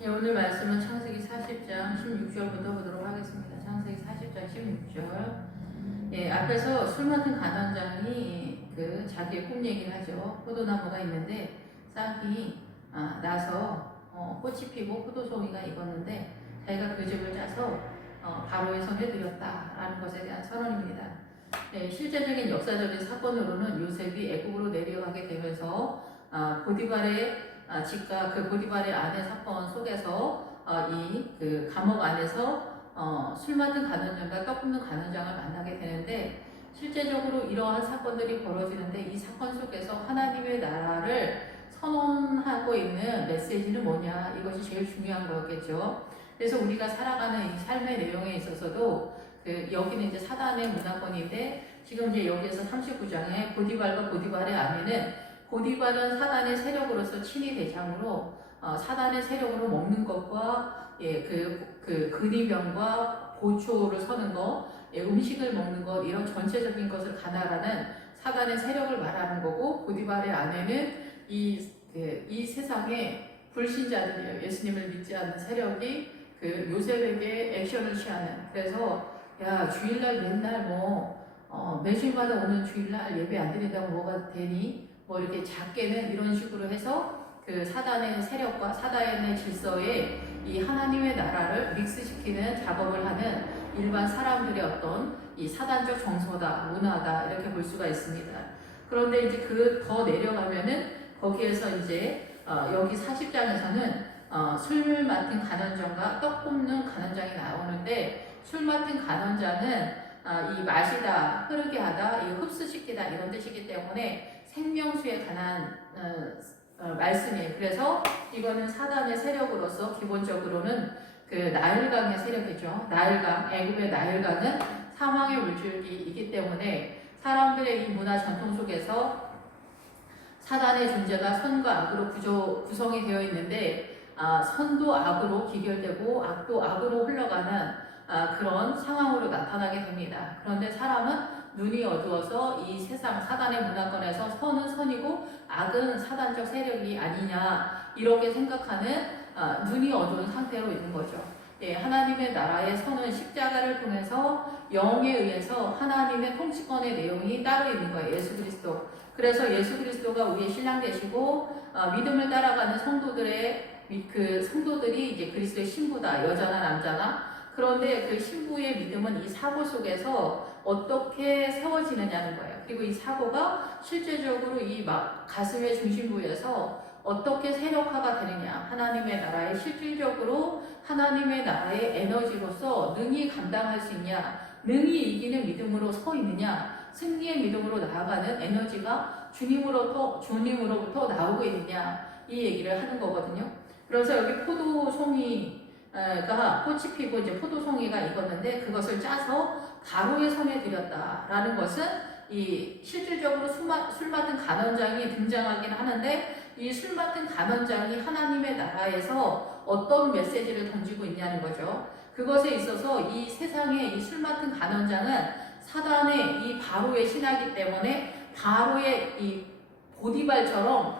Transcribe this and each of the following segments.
예, 오늘 말씀은 창세기 40장 16절부터 보도록 하겠습니다. 창세기 40장 16절. 예, 앞에서 술 맡은 가난장이 자기의 꿈 얘기를 하죠. 포도나무가 있는데 싹이 나서 꽃이 피고 포도송이가 익었는데 자기가 그 즙을 짜서 바로의 손에 드렸다라는 것에 대한 선언입니다. 예, 실제적인 역사적인 사건으로는 요셉이 애굽으로 내려가게 되면서 보디발의 집과 그 보디발의 아내 사건 속에서 이 감옥 안에서 술 맡은 간원장과 떡 굽는 간원장을 만나게 되는데, 실제적으로 이러한 사건들이 벌어지는데 이 사건 속에서 하나님의 나라를 선언하고 있는 메시지는 뭐냐, 이것이 제일 중요한 거겠죠. 그래서 우리가 살아가는 이 삶의 내용에 있어서도 여기는 이제 사단의 문화권인데, 지금 이제 여기에서 39장에 보디발과 보디발의 아내는, 보디발은 사단의 세력으로서 친위 대장으로 사단의 세력으로 먹는 것과 근위병과 보초를 서는 것, 음식을 먹는 것, 이런 전체적인 것을 가나라는 사단의 세력을 말하는 거고, 보디발의 아내는 이 세상의 불신자들이에요. 예수님을 믿지 않는 세력이 요셉에게 액션을 취하는. 그래서 야, 주일날 맨날 매주마다 오는 주일날 예배 안 드린다고 뭐가 되니? 이렇게 작게는 이런 식으로 해서 사단의 세력과 사단의 질서에 이 하나님의 나라를 믹스시키는 작업을 하는 일반 사람들의 어떤 이 사단적 정서다, 문화다, 이렇게 볼 수가 있습니다. 그런데 이제 더 내려가면은 거기에서 이제 여기 40장에서는 술 맡은 간원장과 떡 굽는 간원장이 나오는데, 술 맡은 간원장은 이 마시다, 흐르게 하다, 이 흡수시키다, 이런 뜻이기 때문에 생명수에 관한 말씀이에요. 그래서 이거는 사단의 세력으로서 기본적으로는 나일강의 세력이죠. 나일강, 애굽의 나일강은 사망의 물줄기이기 때문에 사람들의 이 문화 전통 속에서 사단의 존재가 선과 악으로 구성이 되어 있는데, 선도 악으로 기결되고 악도 악으로 흘러가는 그런 상황으로 나타나게 됩니다. 그런데 사람은 눈이 어두워서 이 세상 사단의 문화권에서 선은 선이고 악은 사단적 세력이 아니냐, 이렇게 생각하는 눈이 어두운 상태로 있는 거죠. 예, 하나님의 나라의 선은 십자가를 통해서 영에 의해서 하나님의 통치권의 내용이 따로 있는 거예요. 예수 그리스도. 그래서 예수 그리스도가 우리의 신랑 되시고 믿음을 따라가는 성도들의 성도들이 이제 그리스도의 신부다, 여자나 남자나. 그런데 그 신부의 믿음은 이 사고 속에서 어떻게 세워지느냐는 거예요. 그리고 이 사고가 실제적으로 이 가슴의 중심부에서 어떻게 세력화가 되느냐, 하나님의 나라에 실질적으로 하나님의 나라의 에너지로서 능히 감당할 수 있냐, 능히 이기는 믿음으로 서 있느냐, 승리의 믿음으로 나아가는 에너지가 주님으로부터 나오고 있느냐, 이 얘기를 하는 거거든요. 그래서 여기 포도송이가 꽃이 피고 이제 포도송이가 익었는데 그것을 짜서 바로의 손에 드렸다라는 것은 이 실질적으로 술 맡은 간원장이 등장하긴 하는데, 이 술 맡은 간원장이 하나님의 나라에서 어떤 메시지를 던지고 있냐는 거죠. 그것에 있어서 이 세상에 이 술 맡은 간원장은 사단의 이 바로의 신하기 때문에 바로의 이 보디발처럼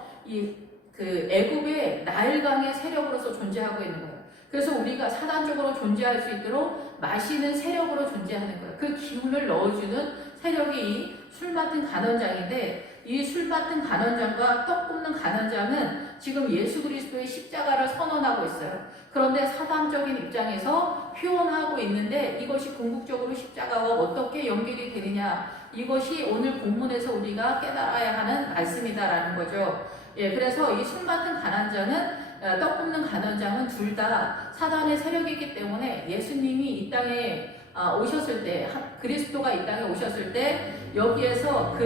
애굽의 나일강의 세력으로서 존재하고 있는 거예요. 그래서 우리가 사단적으로 존재할 수 있도록 마시는 세력으로 존재하는 거예요. 그 기운을 넣어주는 세력이 이 술 맡은 간원장인데, 이 술 맡은 간원장과 떡 굽는 간원장은 지금 예수 그리스도의 십자가를 선언하고 있어요. 그런데 사단적인 입장에서 표현하고 있는데, 이것이 궁극적으로 십자가와 어떻게 연결이 되느냐, 이것이 오늘 본문에서 우리가 깨달아야 하는 말씀이다라는 거죠. 예, 그래서 이 술 맡은 간원장은, 떡 굽는 간원장은 둘 다 사단의 세력이기 때문에 예수님이 이 땅에 오셨을 때, 그리스도가 이 땅에 오셨을 때 여기에서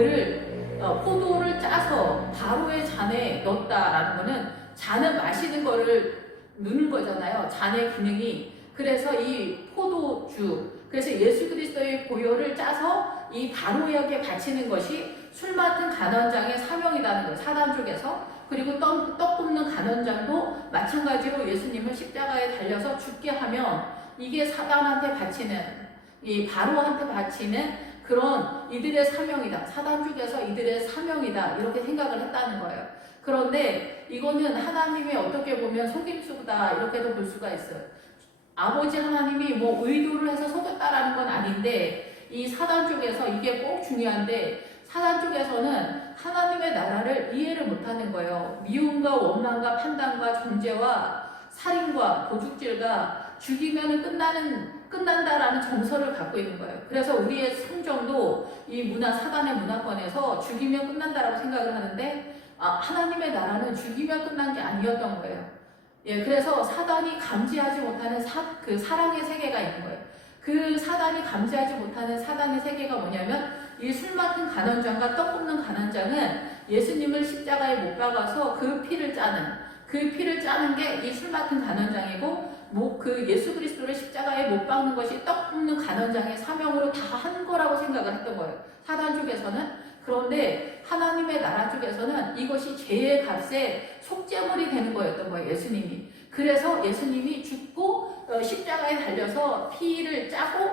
포도를 짜서 바로의 잔에 넣었다라는 거는, 잔을 마시는 거를 넣는 거잖아요. 잔의 기능이. 그래서 이 포도주, 그래서 예수 그리스도의 보혈을 짜서 이 바로에게 바치는 것이 술 맡은 간원장의 사명이라는 거예요. 사단 쪽에서. 그리고 떡 굽는 간원장도 마찬가지로 예수님을 십자가에 달려서 죽게 하면 이게 사단한테 바치는, 이 바로한테 바치는 그런 이들의 사명이다. 사단 쪽에서 이들의 사명이다. 이렇게 생각을 했다는 거예요. 그런데 이거는 하나님의 어떻게 보면 속임수다 이렇게도 볼 수가 있어요. 아버지 하나님이 뭐 의도를 해서 속였다라는 건 아닌데 이 사단 쪽에서 이게 꼭 중요한데 사단 쪽에서는 하나님의 나라를 이해를 못하는 거예요. 미움과 원망과 판단과 정죄와 살인과 도둑질과 죽이면 끝난다라는 정서를 갖고 있는 거예요. 그래서 우리의 성정도 이 사단의 문화권에서 죽이면 끝난다라고 생각을 하는데 하나님의 나라는 죽이면 끝난 게 아니었던 거예요. 예, 그래서 사단이 감지하지 못하는 그 사랑의 세계가 있는 거예요. 그 사단이 감지하지 못하는 사단의 세계가 뭐냐면 이 술 맡은 간원장과 떡 굽는 간원장은 예수님을 십자가에 못 박아서 그 피를 짜는 게 이 술 맡은 간원장이고 그 예수 그리스도를 십자가에 못 박는 것이 떡 굽는 간원장의 사명으로 다 한 거라고 생각을 했던 거예요. 사단 쪽에서는. 그런데 하나님의 나라 쪽에서는 이것이 죄의 값에 속죄물이 되는 거였던 거예요. 예수님이. 그래서 예수님이 죽고 십자가에 달려서 피를 짜고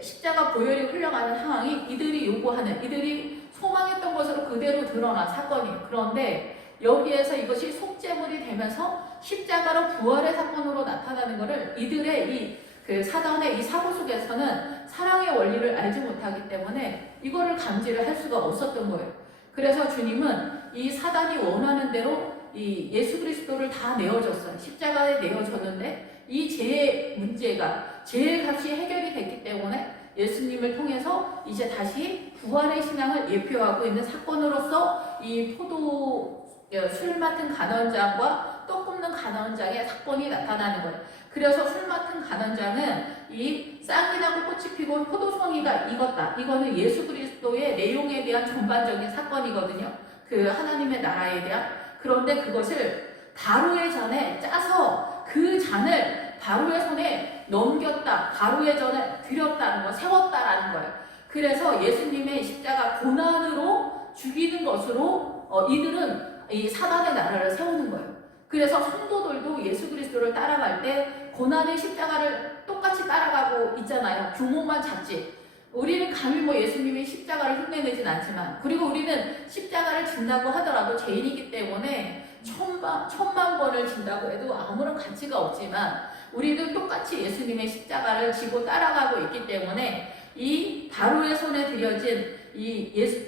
십자가 보혈이 흘러가는 상황이 이들이 소망했던 것으로 그대로 드러난 사건이에요. 그런데 여기에서 이것이 속죄물이 되면서 십자가로 부활의 사건으로 나타나는 것을 이들의 그 사단의 이 사고 속에서는 사랑의 원리를 알지 못하기 때문에 이거를 감지를 할 수가 없었던 거예요. 그래서 주님은 이 사단이 원하는 대로 이 예수 그리스도를 다 내어줬어요. 십자가에 내어줬는데 이 죄의 문제가 죄의 값이 해결이 됐기 때문에 예수님을 통해서 이제 다시 부활의 신앙을 예표하고 있는 사건으로서 이 술 맡은 간원장과 떡 굽는 간원장의 사건이 나타나는 거예요. 그래서 술 맡은 간원장은 이 싹이 나고 꽃이 피고 포도송이가 익었다. 이거는 예수 그리스도의 내용에 대한 전반적인 사건이거든요. 그 하나님의 나라에 대한. 그런데 그것을 바로의 잔에 짜서 그 잔을 바로의 손에 넘겼다. 바로의 잔에 드렸다는 거, 세웠다라는 거예요. 그래서 예수님의 십자가 고난으로 죽이는 것으로 이들은 이 사단의 나라를 세우는 거예요. 그래서 성도들도 예수 그리스도를 따라갈 때 고난의 십자가를 똑같이 따라가고 있잖아요. 규모만 작지. 우리는 감히 예수님이 십자가를 흉내내진 않지만, 그리고 우리는 십자가를 진다고 하더라도 죄인이기 때문에 천만 번을 진다고 해도 아무런 가치가 없지만 우리도 똑같이 예수님의 십자가를 지고 따라가고 있기 때문에 이 바로의 손에 들여진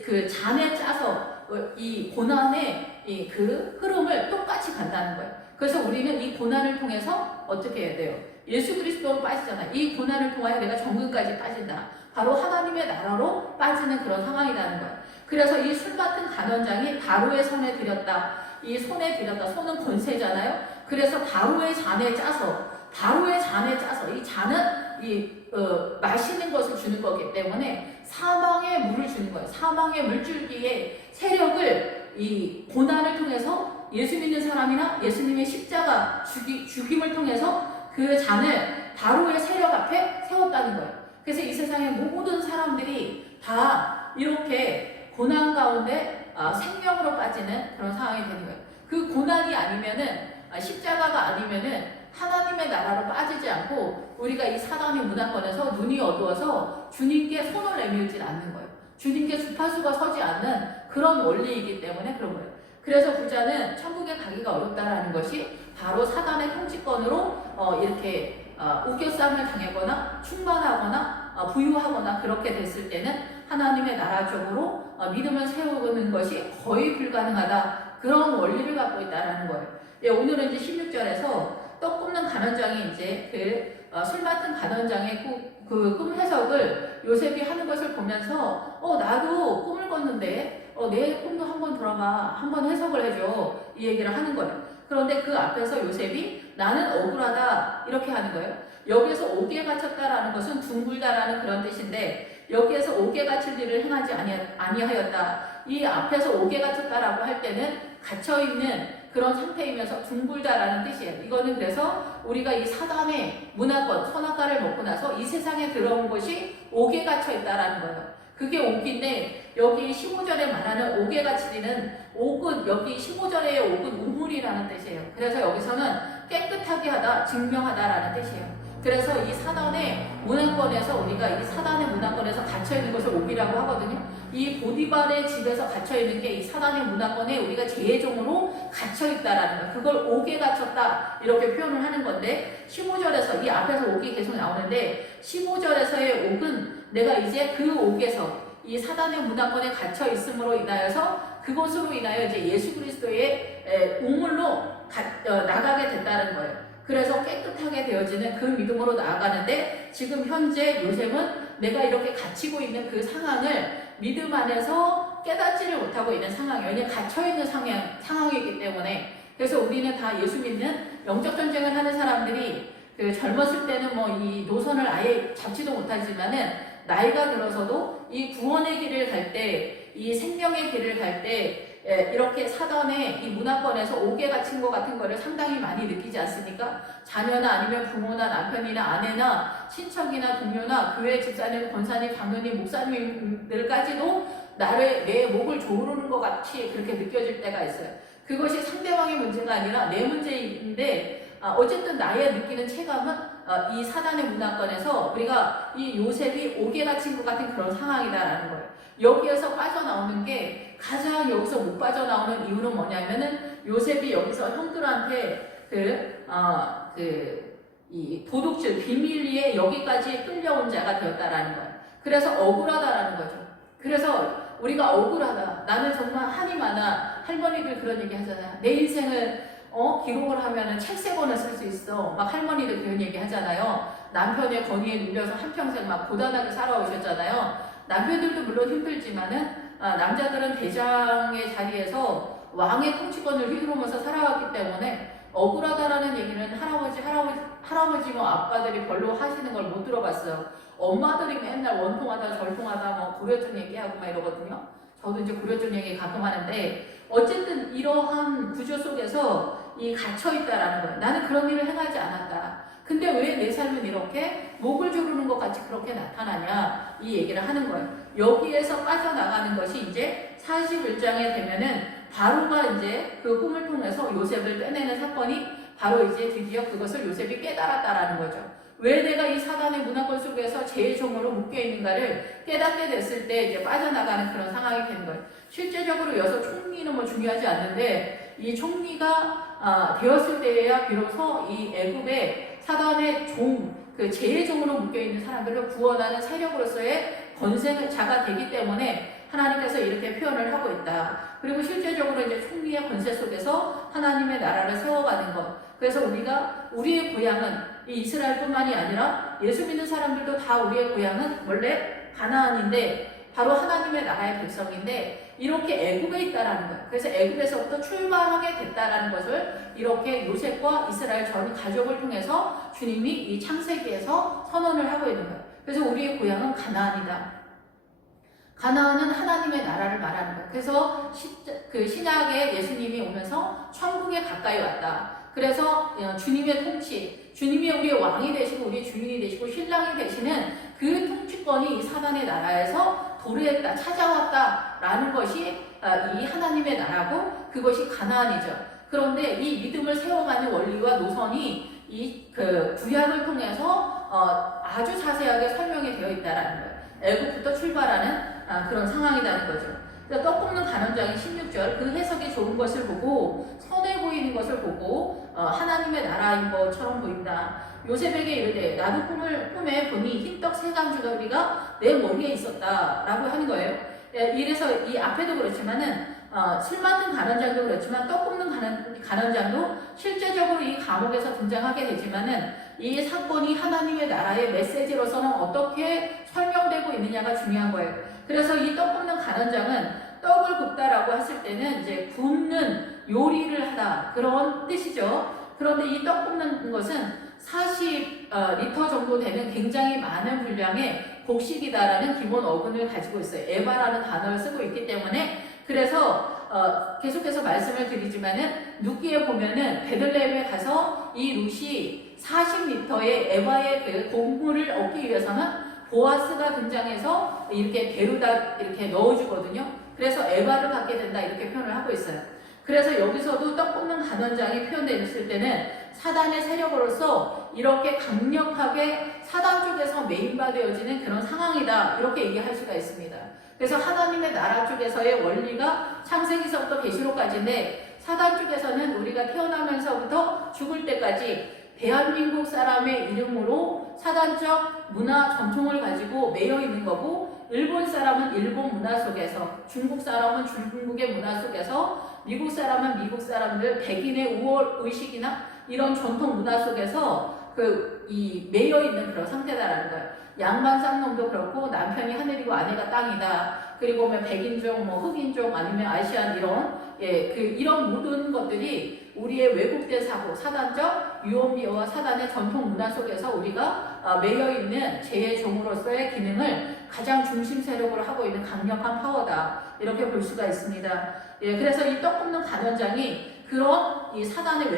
그 잔에 짜서 이 고난의 그 흐름을 똑같이 간다는 거예요. 그래서 우리는 이 고난을 통해서 어떻게 해야 돼요? 예수 그리스도로 빠지잖아요. 이 고난을 통하여 내가 정금까지 빠진다. 바로 하나님의 나라로 빠지는 그런 상황이라는 거예요. 그래서 이 술 맡은 간원장이 바로의 손에 들였다. 이 손에 들였다. 손은 권세잖아요. 그래서 바로의 잔에 짜서 이 잔은 마시는 것을 주는 거기 때문에 사망의 물을 주는 거예요. 사망의 물줄기의 세력을 이 고난을 통해서 예수 믿는 사람이나 예수님의 십자가 죽임을 통해서 그 잔을 바로의 세력 앞에 세웠다는 거예요. 그래서 이 세상의 모든 사람들이 다 이렇게 고난 가운데 생명으로 빠지는 그런 상황이 되는 거예요. 그 고난이 아니면은 십자가가 아니면은 하나님의 나라로 빠지지 않고 우리가 이 사단의 문화권에서 눈이 어두워서 주님께 손을 내밀질 않는 거예요. 주님께 주파수가 서지 않는 그런 원리이기 때문에 그런 거예요. 그래서 부자는 천국에 가기가 어렵다라는 것이 바로 사단의 통치권으로 이렇게 우겨쌈을 당하거나 충만하거나 부유하거나 그렇게 됐을 때는 하나님의 나라 쪽으로 믿음을 세우는 것이 거의 불가능하다. 그런 원리를 갖고 있다라는 거예요. 예, 오늘은 이제 16절에서 떡 굽는 간원장이 이제 술 맡은 간원장의 그 꿈 해석을 요셉이 하는 것을 보면서 나도 꿈을 꿨는데 내 꿈도 한번 들어봐, 한번 해석을 해줘, 이 얘기를 하는 거예요. 그런데 그 앞에서 요셉이 나는 억울하다 이렇게 하는 거예요. 여기에서 옥에 갇혔다라는 것은 둥글다라는 그런 뜻인데 여기에서 옥에 갇힐 일을 행하지 아니하였다. 이 앞에서 옥에 갇혔다라고 할 때는 갇혀있는 그런 상태이면서 둥글다라는 뜻이에요. 이거는 그래서 우리가 이 사단의 문화권, 선악과를 먹고 나서 이 세상에 들어온 것이 옥에 갇혀있다라는 거예요. 그게 옥인데 여기 15절에 말하는 옥에 갇히는 옥은 여기 15절의 옥은 우물이라는 뜻이에요. 그래서 여기서는 깨끗하게 하다, 증명하다라는 뜻이에요. 그래서 이 사단의 문화권에서 우리가 이 사단의 문화권에서 갇혀 있는 것을 옥이라고 하거든요. 이 보디발의 집에서 갇혀 있는 게 이 사단의 문화권에 우리가 제종으로 갇혀 있다라는 거. 그걸 옥에 갇혔다 이렇게 표현을 하는 건데 15절에서 이 앞에서 옥이 계속 나오는데 15절에서의 옥은 내가 이제 그 옥에서 이 사단의 문화권에 갇혀 있음으로 인하여서 그것으로 인하여 이제 예수 그리스도의 우물로 나가게 됐다는 거예요. 그래서 깨끗하게 되어지는 그 믿음으로 나아가는데 지금 현재 요셉은 내가 이렇게 갇히고 있는 그 상황을 믿음 안에서 깨닫지를 못하고 있는 상황이에요. 왜냐하면 갇혀있는 상황이기 때문에. 그래서 우리는 다 예수 믿는 영적 전쟁을 하는 사람들이 그 젊었을 때는 뭐 이 노선을 아예 잡지도 못하지만은 나이가 들어서도 이 구원의 길을 갈 때, 이 생명의 길을 갈 때 이렇게 사단의 이 문화권에서 옥에 갇힌 것 같은 거를 상당히 많이 느끼지 않습니까? 자녀나 아니면 부모나 남편이나 아내나 친척이나 동료나 교회 집사님, 권사님, 장로님, 목사님들까지도 내 목을 조르는 것 같이 그렇게 느껴질 때가 있어요. 그것이 상대방의 문제가 아니라 내 문제인데 어쨌든 나의 느끼는 체감은 이 사단의 문화권에서 우리가 이 요셉이 옥에 갇힌 것 같은 그런 상황이다라는 거예요. 여기에서 빠져나오는 게 가장 여기서 못 빠져나오는 이유는 뭐냐면은 요셉이 여기서 형들한테 이 도둑질 비밀리에 여기까지 끌려온 자가 되었다라는 거예요. 그래서 억울하다라는 거죠. 그래서 우리가 억울하다. 나는 정말 한이 많아. 할머니들 그런 얘기 하잖아요. 내 인생을 기록을 하면은 책 3권을 쓸 수 있어. 막 할머니들 그런 얘기 하잖아요. 남편의 권위에 눌려서 한평생 막 고단하게 살아오셨잖아요. 남편들도 물론 힘들지만은 남자들은 대장의 자리에서 왕의 통치권을 휘두르면서 살아왔기 때문에 억울하다라는 얘기는 할아버지 뭐 아빠들이 별로 하시는 걸 못 들어봤어요. 엄마들이 맨날 원통하다 절통하다 뭐 고려증 얘기하고 막 이러거든요. 저도 이제 고려증 얘기 가끔 하는데 어쨌든 이러한 구조 속에서 이 갇혀있다라는 거예요. 나는 그런 일을 행하지 않았다. 근데 왜 내 삶은 이렇게 목을 조르는 것 같이 그렇게 나타나냐 이 얘기를 하는 거예요. 여기에서 빠져나가는 것이 이제 41장에 되면은 바로가 이제 그 꿈을 통해서 요셉을 빼내는 사건이 바로 이제 드디어 그것을 요셉이 깨달았다라는 거죠. 왜 내가 이 사단의 문화권 속에서 제종으로 묶여있는가를 깨닫게 됐을 때 이제 빠져나가는 그런 상황이 되는 거예요. 실제적으로 여기서 총리는 뭐 중요하지 않는데 이 총리가 되었을 때에야 비로소 이 애굽의 사단의 그 제종으로 묶여있는 사람들을 구원하는 세력으로서의 권세자가 되기 때문에 하나님께서 이렇게 표현을 하고 있다. 그리고 실제적으로 이제 총리의 권세 속에서 하나님의 나라를 세워가는 것. 그래서 우리가 우리의 고향은 이 이스라엘뿐만이 아니라 예수 믿는 사람들도 다 우리의 고향은 원래 가나안인데 바로 하나님의 나라의 백성인데 이렇게 애굽에 있다라는 거예요. 그래서 애굽에서부터 출발하게 됐다라는 것을 이렇게 요셉과 이스라엘 전 가족을 통해서 주님이 이 창세기에서 선언을 하고 있는 거예요. 그래서 우리의 고향은 가나안이다. 가나안은 하나님의 나라를 말하는 거예요. 그래서 그 신약에 예수님이 오면서 천국에 가까이 왔다. 그래서 주님의 통치, 주님이 우리의 왕이 되시고 우리의 주인이 되시고 신랑이 되시는 그 통치권이 이 사단의 나라에서 도래했다, 찾아왔다라는 것이 이 하나님의 나라고 그것이 가나안이죠. 그런데 이 믿음을 세워가는 원리와 노선이 이 그 구약을 통해서 아주 자세하게 설명이 되어 있다라는 거예요. 애굽부터 출발하는 그런 상황이라는 거죠. 그러니까 떡 굽는 간원장이 16절 그 해석이 좋은 것을 보고 선해 보이는 것을 보고 하나님의 나라인 것처럼 보인다. 요셉에게 이르되 나도 꿈에 보니 흰떡 3강주더리가 내 머리에 있었다라고 하는 거예요. 이래서 이 앞에도 그렇지만은 술 맡는 간원장도 그렇지만 떡 굽는 간원장도 실제적으로 이 감옥에서 등장하게 되지만은 이 사건이 하나님의 나라의 메시지로서는 어떻게 설명되고 있느냐가 중요한 거예요. 그래서 이 떡 굽는 간원장은 떡을 굽다라고 했을 때는 이제 굽는 요리를 하다 그런 뜻이죠. 그런데 이 떡 굽는 것은 40리터 정도 되는 굉장히 많은 분량의 곡식이다라는 기본 어근을 가지고 있어요. 에바라는 단어를 쓰고 있기 때문에 그래서 계속해서 말씀을 드리지만은 룻기에 보면은 베들레헴에 가서 이 룻이 40리터의 에바의 그 곡물을 얻기 위해서는 보아스가 등장해서 이렇게 배로다 이렇게 넣어주거든요. 그래서 에바를 갖게 된다 이렇게 표현을 하고 있어요. 그래서 여기서도 떡 굽는 간원장이 표현되어 있을 때는 사단의 세력으로서 이렇게 강력하게 사단 쪽에서 메인화되어지는 그런 상황이다, 이렇게 얘기할 수가 있습니다. 그래서 하나님의 나라 쪽에서의 원리가 창세기서부터 계시록까지인데, 사단 쪽에서는 우리가 태어나면서부터 죽을 때까지 대한민국 사람의 이름으로 사단적 문화 전통을 가지고 매여 있는 거고, 일본 사람은 일본 문화 속에서, 중국 사람은 중국의 문화 속에서, 미국 사람은 미국 사람들 백인의 우월 의식이나 이런 전통 문화 속에서 이 매여 있는 그런 상태다라는 거예요. 양반 쌍놈도 그렇고 남편이 하늘이고 아내가 땅이다. 그리고 뭐 백인종, 뭐 흑인종, 아니면 아시안 이런 모든 것들이 우리의 왜곡된 사고, 사단적 유언비어와 사단의 전통 문화 속에서 우리가 매여 있는 죄의 종으로서의 기능을 가장 중심 세력으로 하고 있는 강력한 파워다, 이렇게 볼 수가 있습니다. 그래서 이 떡 굽는 간원장이 그런 이 사단의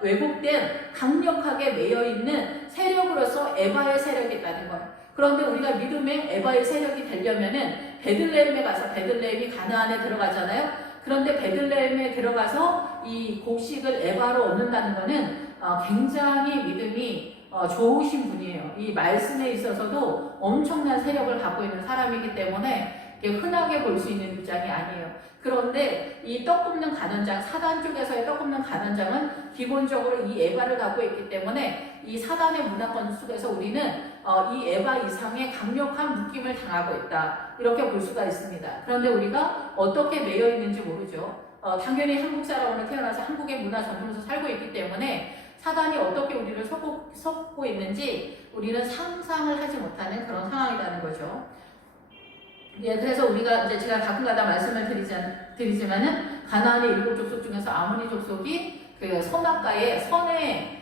왜곡된 강력하게 매여 있는 세력으로서 에바의 세력이 있다는 거예요. 그런데 우리가 믿음의 에바의 세력이 되려면은 베들레헴에 가서, 베들레헴이 가나안에 들어가잖아요. 그런데 베들레헴에 들어가서 이 곡식을 에바로 얻는다는 것은 굉장히 믿음이 좋으신 분이에요. 이 말씀에 있어서도 엄청난 세력을 갖고 있는 사람이기 때문에 흔하게 볼 수 있는 입장이 아니에요. 그런데 이 떡 굽는 간원장, 사단 쪽에서의 떡 굽는 간원장은 기본적으로 이 에바를 갖고 있기 때문에 이 사단의 문화권 속에서 우리는 이 에바 이상의 강력한 묶임을 당하고 있다, 이렇게 볼 수가 있습니다. 그런데 우리가 어떻게 매여 있는지 모르죠. 당연히 한국 사람으로 태어나서 한국의 문화 전통에서 살고 있기 때문에 사단이 어떻게 우리를 섞고 있는지 우리는 상상을 하지 못하는 그런 상황이라는 거죠. 그래서 우리가 이제 제가 가끔가다 말씀을 드리지만은 가나안의 7 족속 중에서 아모리 족속이 그 선악가의 선의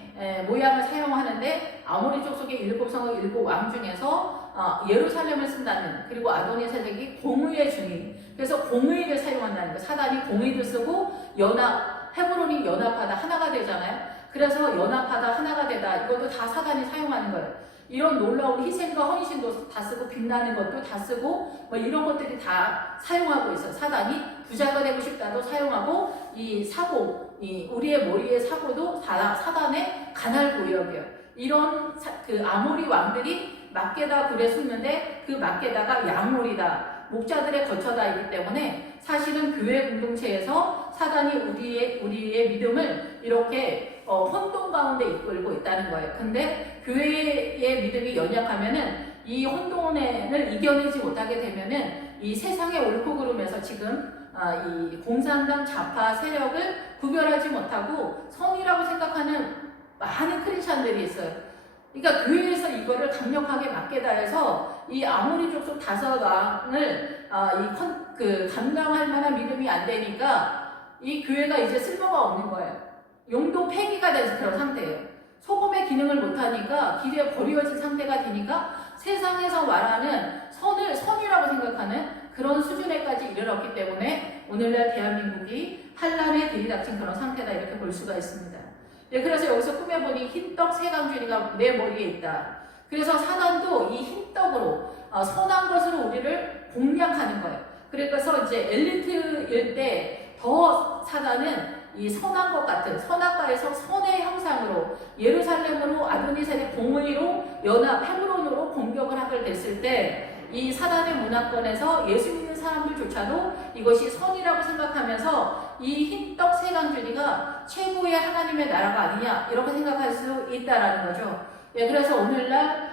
모양을 사용하는데, 아모리 족속의 7성의 7왕 중에서 예루살렘을 쓴다는, 그리고 아도니 세덱이 공의의 중인, 그래서 공의를 사용한다는 거. 사단이 공의도 쓰고 헤브론이 연합하다 하나가 되잖아요. 그래서 연합하다 하나가 되다, 이것도 다 사단이 사용하는 거예요. 이런 놀라운 희생과 헌신도 다 쓰고, 빛나는 것도 다 쓰고, 뭐 이런 것들이 다 사용하고 있어요. 사단이 부자가 되고 싶다도 사용하고, 이 사고, 우리의 머리의 사고도 사단의 간할 고역이에요. 이런 그 아모리 왕들이 막게다 굴에 숨는데 그 막게다가 양몰이다, 목자들의 거처다이기 때문에 사실은 교회 공동체에서 사단이 우리의 믿음을 이렇게 혼돈 가운데 이끌고 있다는 거예요. 근데 교회의 믿음이 연약하면은 이 혼돈을 이겨내지 못하게 되면은 이 세상의 옳고 그름에서 지금 이 공산당 좌파 세력을 구별하지 못하고 선이라고 생각하는 많은 크리스찬들이 있어요. 그러니까 교회에서 이거를 강력하게 막게다 해서 이 아모리 족속 5왕을 감당할 만한 믿음이 안 되니까 이 교회가 이제 쓸모가 없는 거예요. 용도 폐기가 된 그런 상태예요. 소금의 기능을 못하니까 길에 버려진 상태가 되니까 세상에서 말하는 선이라고 생각하는 그런 수준에까지 이르렀기 때문에 오늘날 대한민국이 환란에 들이닥친 그런 상태다, 이렇게 볼 수가 있습니다. 그래서 여기서 꿈에 보니 흰떡 세강줄이가 내 머리에 있다. 그래서 사단도 이 흰떡으로 선한 것으로 우리를 공략하는 거예요. 그래서 이제 엘리트일 때 더 사단은 이 선한 것 같은 선악가에서 선의 형상으로 예루살렘으로 아도니세덱 공의로 헤브론으로 공격을 하게 됐을 때 이 사단의 문화권에서 예수 믿는 사람들조차도 이것이 선이라고 생각하면서 이 흰떡 세강줄이가 최고의 하나님의 나라가 아니냐, 이렇게 생각할 수 있다라는 거죠. 그래서 오늘날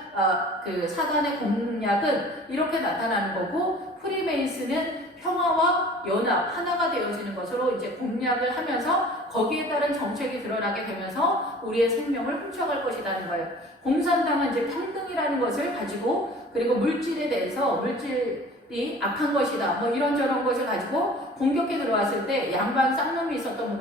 그 사단의 공략은 이렇게 나타나는 거고, 프리메이슨은 평화와 연합, 하나가 되어지는 것으로 이제 공략을 하면서 거기에 따른 정책이 드러나게 되면서 우리의 생명을 훔쳐갈 것이라는 거예요. 공산당은 이제 평등이라는 것을 가지고, 그리고 물질에 대해서 물질이 악한 것이다, 뭐 이런저런 것을 가지고 공격해 들어왔을 때 양반 쌍놈이 있었던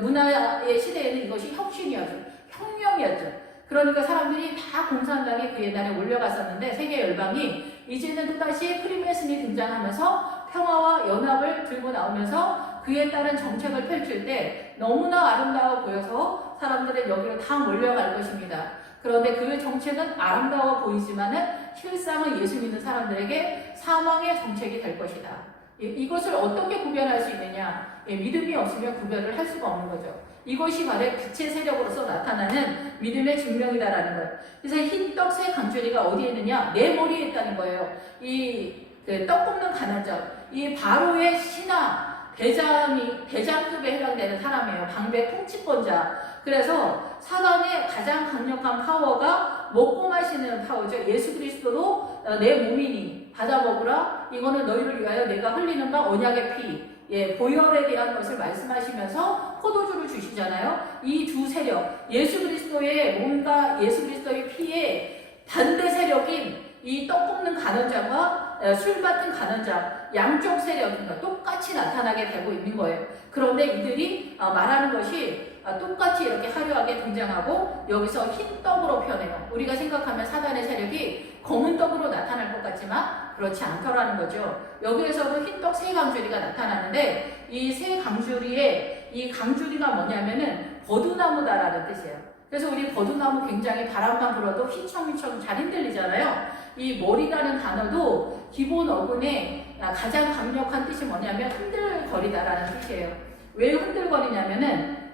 문화의 시대에는 이것이 혁신이었죠. 혁명이었죠. 그러니까 사람들이 다 공산당의 그 옛날에 올려갔었는데 세계 열방이 이제는 또다시 프리메이슨이 등장하면서 평화와 연합을 들고 나오면서 그에 따른 정책을 펼칠 때 너무나 아름다워 보여서 사람들은 여기로 다 몰려갈 것입니다. 그런데 그 정책은 아름다워 보이지만은 실상은 예수 믿는 사람들에게 사망의 정책이 될 것이다. 이것을 어떻게 구별할 수 있느냐? 믿음이 없으면 구별을 할 수가 없는 거죠. 이것이 바로 빛의 세력으로서 나타나는 믿음의 증명이다라는 거예요. 그래서 흰떡 새 강줄이가 어디에 있느냐? 내 머리에 있다는 거예요. 떡 굽는 가난자, 이 바로의 신하 대장급에 해당되는 사람이에요. 방배 통치권자. 그래서 사단의 가장 강력한 파워가 먹고 마시는 파워죠. 예수 그리스도도 내 몸이니 받아 먹으라. 이거는 너희를 위하여 내가 흘리는 바 언약의 피. 보혈에 대한 것을 말씀하시면서 포도주를 주시잖아요. 이 두 세력, 예수 그리스도의 몸과 예수 그리스도의 피에 반대 세력인 이 떡 굽는 간원자와 술 맡은 간원자, 양쪽 세력인가 똑같이 나타나게 되고 있는 거예요. 그런데 이들이 말하는 것이 똑같이 이렇게 화려하게 등장하고 여기서 흰 떡으로 표현해요. 우리가 생각하면 사단의 세력이 검은 떡으로 나타날 것 같지만 그렇지 않더라는 거죠. 여기에서도 흰떡 세 강주리가 나타나는데 이 세 강주리의 이 강주리가 뭐냐면은 버두나무다라는 뜻이에요. 그래서 우리 버두나무 굉장히 바람만 불어도 휘청휘청 잘 흔들리잖아요. 이 머리라는 단어도 기본 어근에 가장 강력한 뜻이 뭐냐면 흔들거리다라는 뜻이에요. 왜 흔들거리냐면은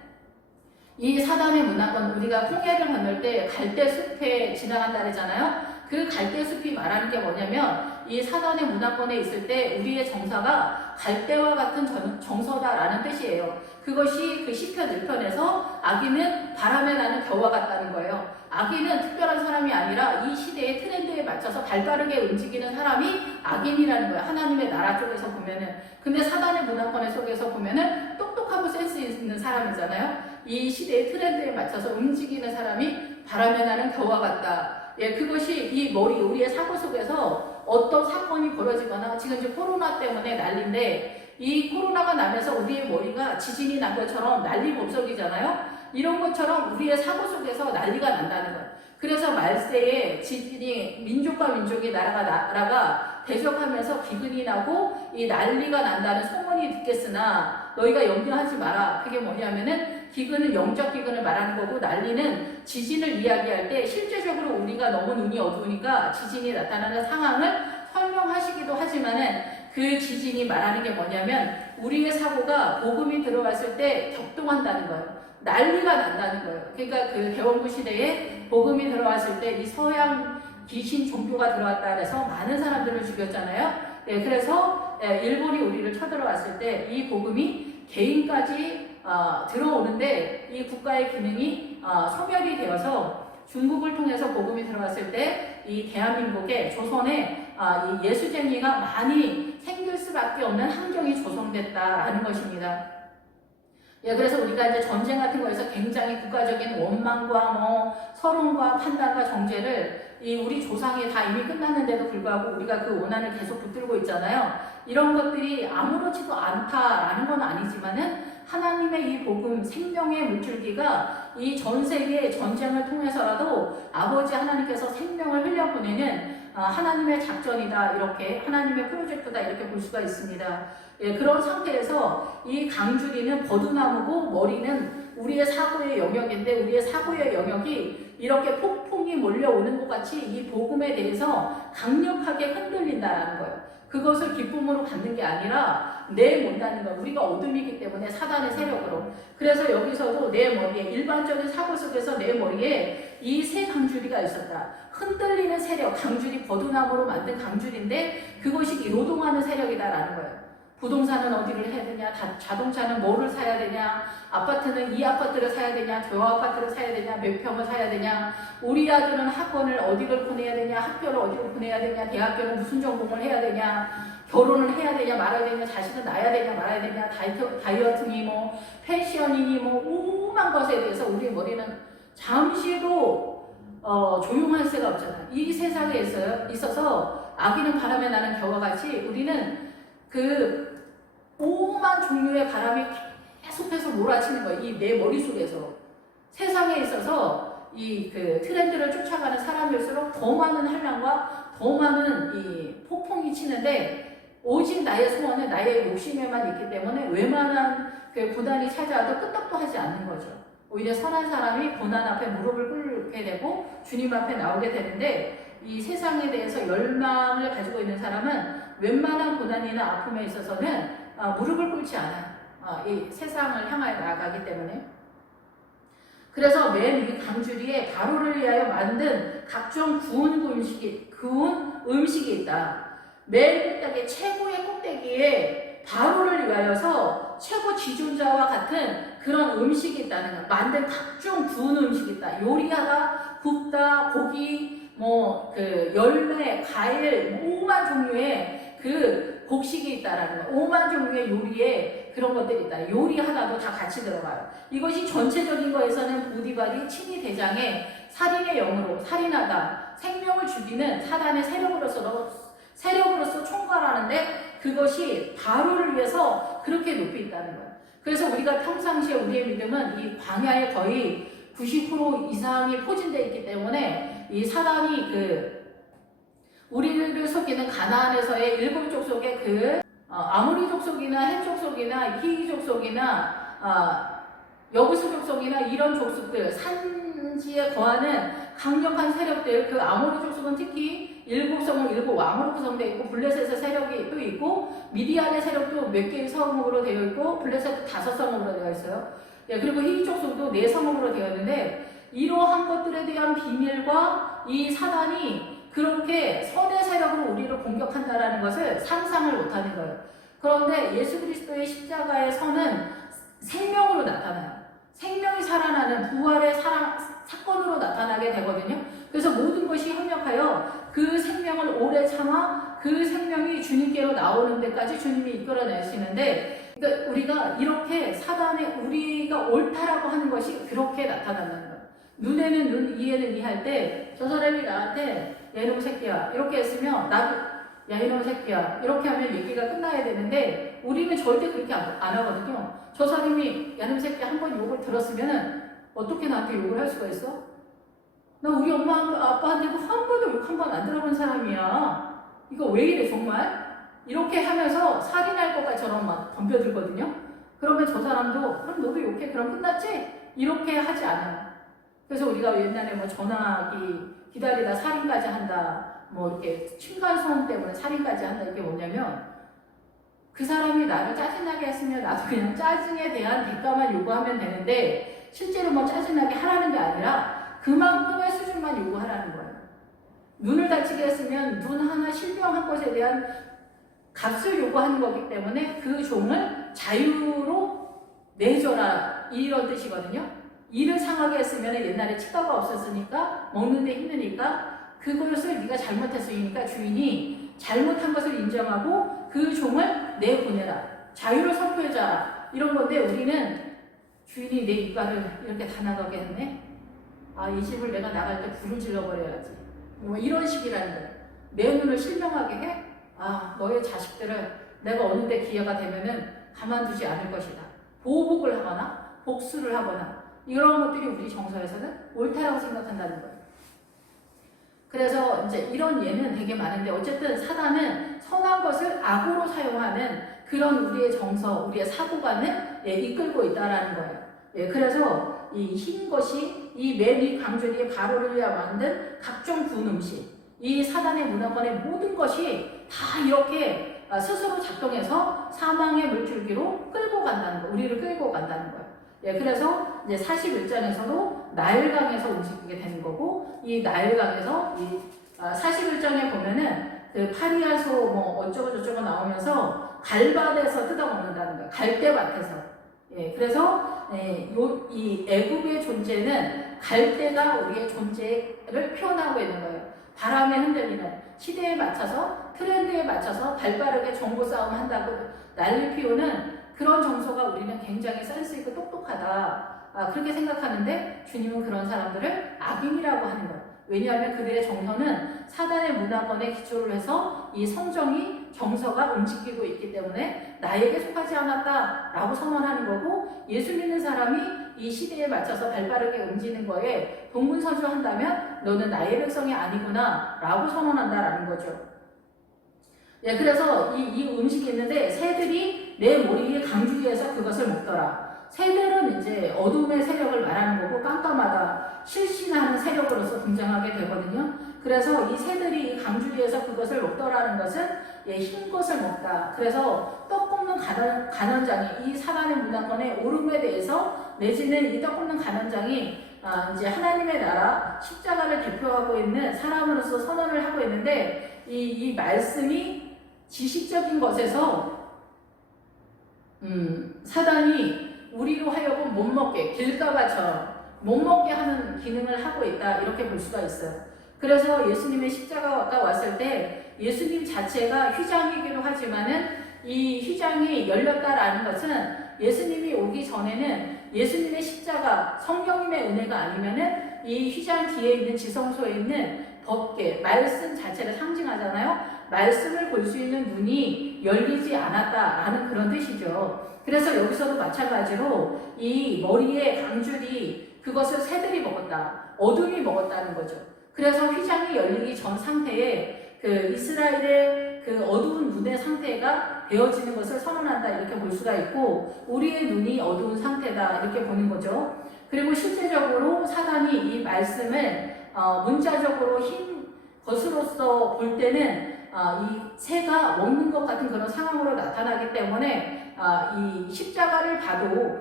이 사단의 문화권, 우리가 홍해를 건널 때 갈대숲에 지나간다 그러잖아요. 그 갈대숲이 말하는 게 뭐냐면 이 사단의 문화권에 있을 때 우리의 정사가 갈대와 같은 정서다라는 뜻이에요. 그것이 그 시편 1편에서 아기는 바람에 나는 겨와 같다는 거예요. 아기는 특별한 사람이 아니라 이 시대의 트렌드에 맞춰서 발빠르게 움직이는 사람이 악인이라는 거예요. 하나님의 나라 쪽에서 보면은. 근데 사단의 문화권 속에서 보면은 똑똑하고 센스 있는 사람이잖아요. 이 시대의 트렌드에 맞춰서 움직이는 사람이 바람에 나는 겨와 같다. 그것이 이 머리, 우리의 사고 속에서 어떤 사건이 벌어지거나 지금 이제 코로나 때문에 난리인데 이 코로나가 나면서 우리의 머리가 지진이 난 것처럼 난리법석이잖아요. 이런 것처럼 우리의 사고 속에서 난리가 난다는 거예요. 그래서 말세에 지진이 민족과 민족이 나라가 대적하면서 기근이 나고 이 난리가 난다는 소문이 듣겠으나 너희가 염려하지 마라. 그게 뭐냐면은 기근은 영적 기근을 말하는 거고 난리는 지진을 이야기할 때 실제적으로 우리가 너무 눈이 어두우니까 지진이 나타나는 상황을 설명하시기도 하지만은 그 지진이 말하는 게 뭐냐면 우리의 사고가 복음이 들어왔을 때 격동한다는 거예요. 난리가 난다는 거예요. 그러니까 그 대원부 시대에 복음이 들어왔을 때 이 서양 귀신 종교가 들어왔다 그래서 많은 사람들을 죽였잖아요. 그래서 일본이 우리를 쳐들어왔을 때 이 복음이 개인까지 들어오는데 이 국가의 기능이 소멸이 되어서 중국을 통해서 복음이 들어왔을 때 이 대한민국에 조선에 이 예수쟁이가 많이 생길 수밖에 없는 환경이 조성됐다라는 것입니다. 그래서 우리가 이제 전쟁 같은 거에서 굉장히 국가적인 원망과 서론과 판단과 정죄를 우리 조상이 다 이미 끝났는데도 불구하고 우리가 그 원한을 계속 붙들고 있잖아요. 이런 것들이 아무렇지도 않다라는 건 아니지만은 하나님의 이 복음, 생명의 물줄기가 이 전 세계의 전쟁을 통해서라도 아버지 하나님께서 생명을 흘려보내는 하나님의 작전이다, 이렇게 하나님의 프로젝트다, 이렇게 볼 수가 있습니다. 그런 상태에서 이 강줄이는 버두나무고 머리는 우리의 사고의 영역인데 우리의 사고의 영역이 이렇게 폭풍이 몰려오는 것 같이 이 복음에 대해서 강력하게 흔들린다는 거예요. 그것을 기쁨으로 갖는 게 아니라 내몬다는 거. 우리가 어둠이기 때문에 사단의 세력으로. 그래서 여기서도 내 머리에 일반적인 사고 속에서 내 머리에 이 세 강줄이가 있었다. 흔들리는 세력, 강줄이 버두나무로 만든 강줄인데 그것이 요동하는 세력이다라는 거예요. 부동산은 어디를 해야 되냐, 자동차는 뭐를 사야 되냐, 아파트는 이 아파트를 사야 되냐, 저 아파트를 사야 되냐, 몇 평을 사야 되냐, 우리 아들은 학원을 어디를 보내야 되냐, 학교를 어디로 보내야 되냐, 대학교는 무슨 전공을 해야 되냐, 결혼을 해야 되냐 말아야 되냐, 자식은 낳아야 되냐 말아야 되냐, 다이어트니 패션이니 오만 것에 대해서 우리 머리는 잠시도 조용할 새가 없잖아요. 이 세상에 있어서 아기는 바람에 나는 겨와 같이 우리는 그 오만 종류의 바람이 계속해서 몰아치는 거예요. 이 내 머릿속에서. 세상에 있어서 이 그 트렌드를 쫓아가는 사람일수록 더 많은 한량과 더 많은 이 폭풍이 치는데 오직 나의 소원은 나의 욕심에만 있기 때문에 웬만한 그 고난이 찾아와도 끄떡도 하지 않는 거죠. 오히려 선한 사람이 고난 앞에 무릎을 꿇게 되고 주님 앞에 나오게 되는데 이 세상에 대해서 열망을 가지고 있는 사람은 웬만한 고난이나 아픔에 있어서는 무릎을 꿇지 않아요. 이 세상을 향하여 나아가기 때문에. 그래서 맨 위 강주리에 바로를 위하여 만든 각종 구운 음식이 있다. 맨 꼭대기 최고의 꼭대기에 바로를 위하여서 최고 지존자와 같은 그런 음식이 있다는 거야. 만든 각종 구운 음식이 있다. 요리하다, 굽다, 고기, 그 열매, 과일, 오만 종류의 그 곡식이 있다라는 거야. 오만 종류의 요리에 그런 것들이 있다. 요리하다도 다 같이 들어가요. 이것이 전체적인 거에서는 보디발이 친위 대장의 살인의 영으로 살인하다, 생명을 죽이는 사단의 세력으로서 총괄하는데 그것이 바로를 위해서 그렇게 높이 있다는 거예요. 그래서 우리가 평상시에 우리의 믿음은 이 광야에 거의 90% 이상이 포진되어 있기 때문에 이 사단이 우리를 속이는 가나안에서의 일곱 족속의 아모리 족속이나 헷 족속이나 히위 족속이나 여부스 족속이나 이런 족속들 산지에 거하는 강력한 세력들, 그 아모리 족속은 특히 일곱 성은 일곱 왕으로 구성되어 있고 블레셋의 세력이 또 있고 미디안의 세력도 몇 개의 성읍으로 되어 있고 블레셋도 5성읍으로 되어 있어요. 예, 그리고 히위 족속도 4성읍으로 되어 있는데 이러한 것들에 대한 비밀과 이 사단이 그렇게 선의 세력으로 우리를 공격한다라는 것을 상상을 못하는 거예요. 그런데 예수 그리스도의 십자가의 선은 생명으로 나타나요. 생명이 살아나는 부활의 사건으로 나타나게 되거든요. 그래서 모든 것이 협력하여 그 생명을 오래 참아 그 생명이 주님께로 나오는 데까지 주님이 이끌어내시는데, 그러니까 우리가 이렇게 사단의 우리가 옳다라고 하는 것이 그렇게 나타나는 거예요. 눈에는 눈, 이에는 이 할 때 저 사람이 나한테 야 이놈 새끼야 이렇게 했으면 나도 야 이놈 새끼야 이렇게 하면 얘기가 끝나야 되는데 우리는 절대 그렇게 안 하거든요. 저 사람이 야 이놈 새끼야 한 번 욕을 들었으면은 어떻게 나한테 욕을 할 수가 있어? 나 우리 엄마 아빠한테 한 번도 욕 한 번 안 들어본 사람이야. 이거 왜 이래 정말? 이렇게 하면서 살인할 것처럼 막 덤벼들거든요. 그러면 저 사람도 그럼 너도 욕해 그럼 끝났지? 이렇게 하지 않아요. 그래서 우리가 옛날에 전화기 기다리다 살인까지 한다, 이렇게 층간소음 때문에 살인까지 한다, 이게 뭐냐면 그 사람이 나를 짜증나게 했으면 나도 그냥 짜증에 대한 대가만 요구하면 되는데 실제로 짜증나게 하라는 게 아니라 그만큼의 수준만 요구하라는 거예요. 눈을 다치게 했으면 눈 하나 실명한 것에 대한 값을 요구하는 거기 때문에 그 종을 자유로 내줘라 이런 뜻이거든요. 이를 상하게 했으면 옛날에 치과가 없었으니까 먹는데 힘드니까 그것을 네가 잘못했으니까 주인이 잘못한 것을 인정하고 그 종을 내보내라. 자유를 선포해줘라. 이런 건데 우리는 주인이 내 이빨을 이렇게 다 나가게 했네. 이 집을 내가 나갈 때 불을 질러버려야지. 이런 식이라는 거예요. 내 눈을 실명하게 해? 너의 자식들을 내가 어느 때 기회가 되면은 가만두지 않을 것이다. 보복을 하거나 복수를 하거나 이런 것들이 우리 정서에서는 옳다라고 생각한다는 거예요. 그래서 이제 이런 예는 되게 많은데 어쨌든 사단은 선한 것을 악으로 사용하는 그런 우리의 정서, 우리의 사고관을 이끌고 있다라는 거예요. 그래서 이 흰 것이 이 맨 위 강주리의 바로를 위하여 만든 각종 구운 음식, 이 사단의 문화권의 모든 것이 다 이렇게 스스로 작동해서 사망의 물줄기로 끌고 간다는 거, 우리를 끌고 간다는 거예요. 그래서 이제 41장에서도 나일강에서 움직이게 되는 거고, 이 나일강에서 41장에 보면은 그 파리아소 어쩌고 저쩌고 나오면서 갈밭에서 뜯어먹는다는 거예요. 갈대밭에서. 그래서 이 애굽의 존재는 갈대가 우리의 존재를 표현하고 있는 거예요. 바람에 흔들리는 시대에 맞춰서 트렌드에 맞춰서 발빠르게 정보 싸움 한다고 난리 피우는 그런 정서가 우리는 굉장히 센스 있고 똑똑하다. 그렇게 생각하는데 주님은 그런 사람들을 악인이라고 하는 거예요. 왜냐하면 그들의 정서는 사단의 문화권에 기초를 해서 이 성정이 정서가 움직이고 있기 때문에 나에게 속하지 않았다라고 선언하는 거고, 예수 믿는 사람이 이 시대에 맞춰서 발빠르게 움직이는 거에 동분서주한다면 너는 나의 백성이 아니구나 라고 선언한다라는 거죠. 그래서 이 음식이 있는데 새들이 내 머리 위에 강주 위에서 그것을 먹더라. 새들은 이제 어둠의 세력을 말하는 거고 깜깜하다, 실신하는 세력으로서 등장하게 되거든요. 그래서 이 새들이 이 강주리에서 그것을 먹더라는 것은 흰 것을 먹다. 그래서 떡 굽는 간원장이 이 사단의 문화권의 오름에 대해서 내지는 이 떡 굽는 간원장이 이제 하나님의 나라 십자가를 대표하고 있는 사람으로서 선언을 하고 있는데 이 말씀이 지식적인 것에서 사단이 우리로 하여금 못 먹게 길가바처럼 못 먹게 하는 기능을 하고 있다 이렇게 볼 수가 있어요. 그래서 예수님의 십자가가 왔을 때 예수님 자체가 휘장이기도 하지만은 이 휘장이 열렸다라는 것은 예수님이 오기 전에는 예수님의 십자가 성령님의 은혜가 아니면은 이 휘장 뒤에 있는 지성소에 있는 법계 말씀 자체를 상징하잖아요. 말씀을 볼 수 있는 눈이 열리지 않았다라는 그런 뜻이죠. 그래서 여기서도 마찬가지로 이 머리에 강줄이 그것을 새들이 먹었다. 어둠이 먹었다는 거죠. 그래서 휘장이 열리기 전 상태에 그 이스라엘의 그 어두운 눈의 상태가 되어지는 것을 선언한다 이렇게 볼 수가 있고 우리의 눈이 어두운 상태다 이렇게 보는 거죠. 그리고 실제적으로 사단이 이 말씀을 문자적으로 흰 것으로서 볼 때는 이 새가 먹는 것 같은 그런 상황으로 나타나기 때문에 이 십자가를 봐도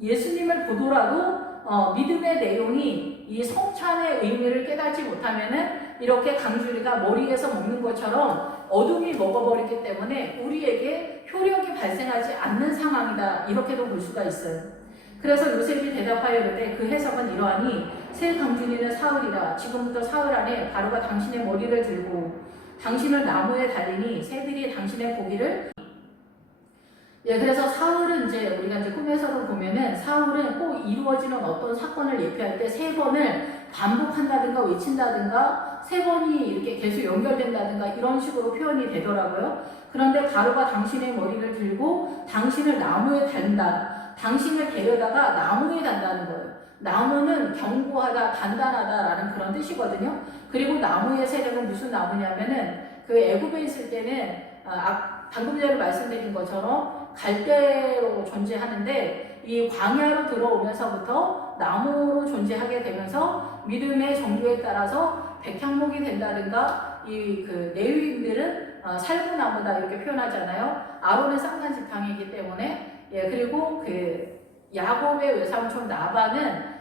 예수님을 보더라도 믿음의 내용이 이 성찬의 의미를 깨닫지 못하면은 이렇게 강주리가 머리에서 먹는 것처럼 어둠이 먹어버리기 때문에 우리에게 효력이 발생하지 않는 상황이다 이렇게도 볼 수가 있어요. 그래서 요셉이 대답하여 이르되 그 해석은 이러하니 새 강주리는 사흘이라 지금부터 사흘 안에 바로가 당신의 머리를 들고 당신을 나무에 달리니 새들이 당신의 고기를 그래서 사흘은 이제 우리가 이제 꿈에서도 보면은 사흘은 꼭 이루어지는 어떤 사건을 예표할 때 세 번을 반복한다든가 외친다든가 세 번이 이렇게 계속 연결된다든가 이런 식으로 표현이 되더라고요. 그런데 바로가 당신의 머리를 들고 당신을 나무에 단다. 당신을 데려다가 나무에 단다는 거예요. 나무는 견고하다, 단단하다라는 그런 뜻이거든요. 그리고 나무의 세력은 무슨 나무냐면은 그 애굽에 있을 때는 방금 전에 말씀드린 것처럼 갈대로 존재하는데 이 광야로 들어오면서부터 나무로 존재하게 되면서 믿음의 정도에 따라서 백향목이 된다든가 이 그 레위인들은 살구나무다 이렇게 표현하잖아요. 아론의 쌍난 지팡이이기 때문에 그리고 그 야곱의 외삼촌 나반은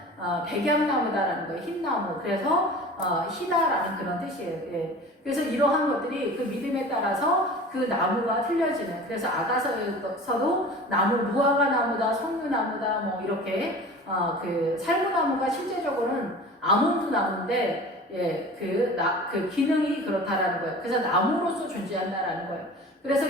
백향나무다라는 거예요. 흰나무. 그래서 희다라는 그런 뜻이에요. 그래서 이러한 것들이 그 믿음에 따라서 그 나무가 틀려지는. 그래서 아가서에서도 나무 무화과 나무다, 석류나무다, 뭐 이렇게 그 살구나무가 실제적으로는 아몬드 나무인데 그 기능이 그렇다라는 거예요. 그래서 나무로서 존재한다라는 거예요. 그래서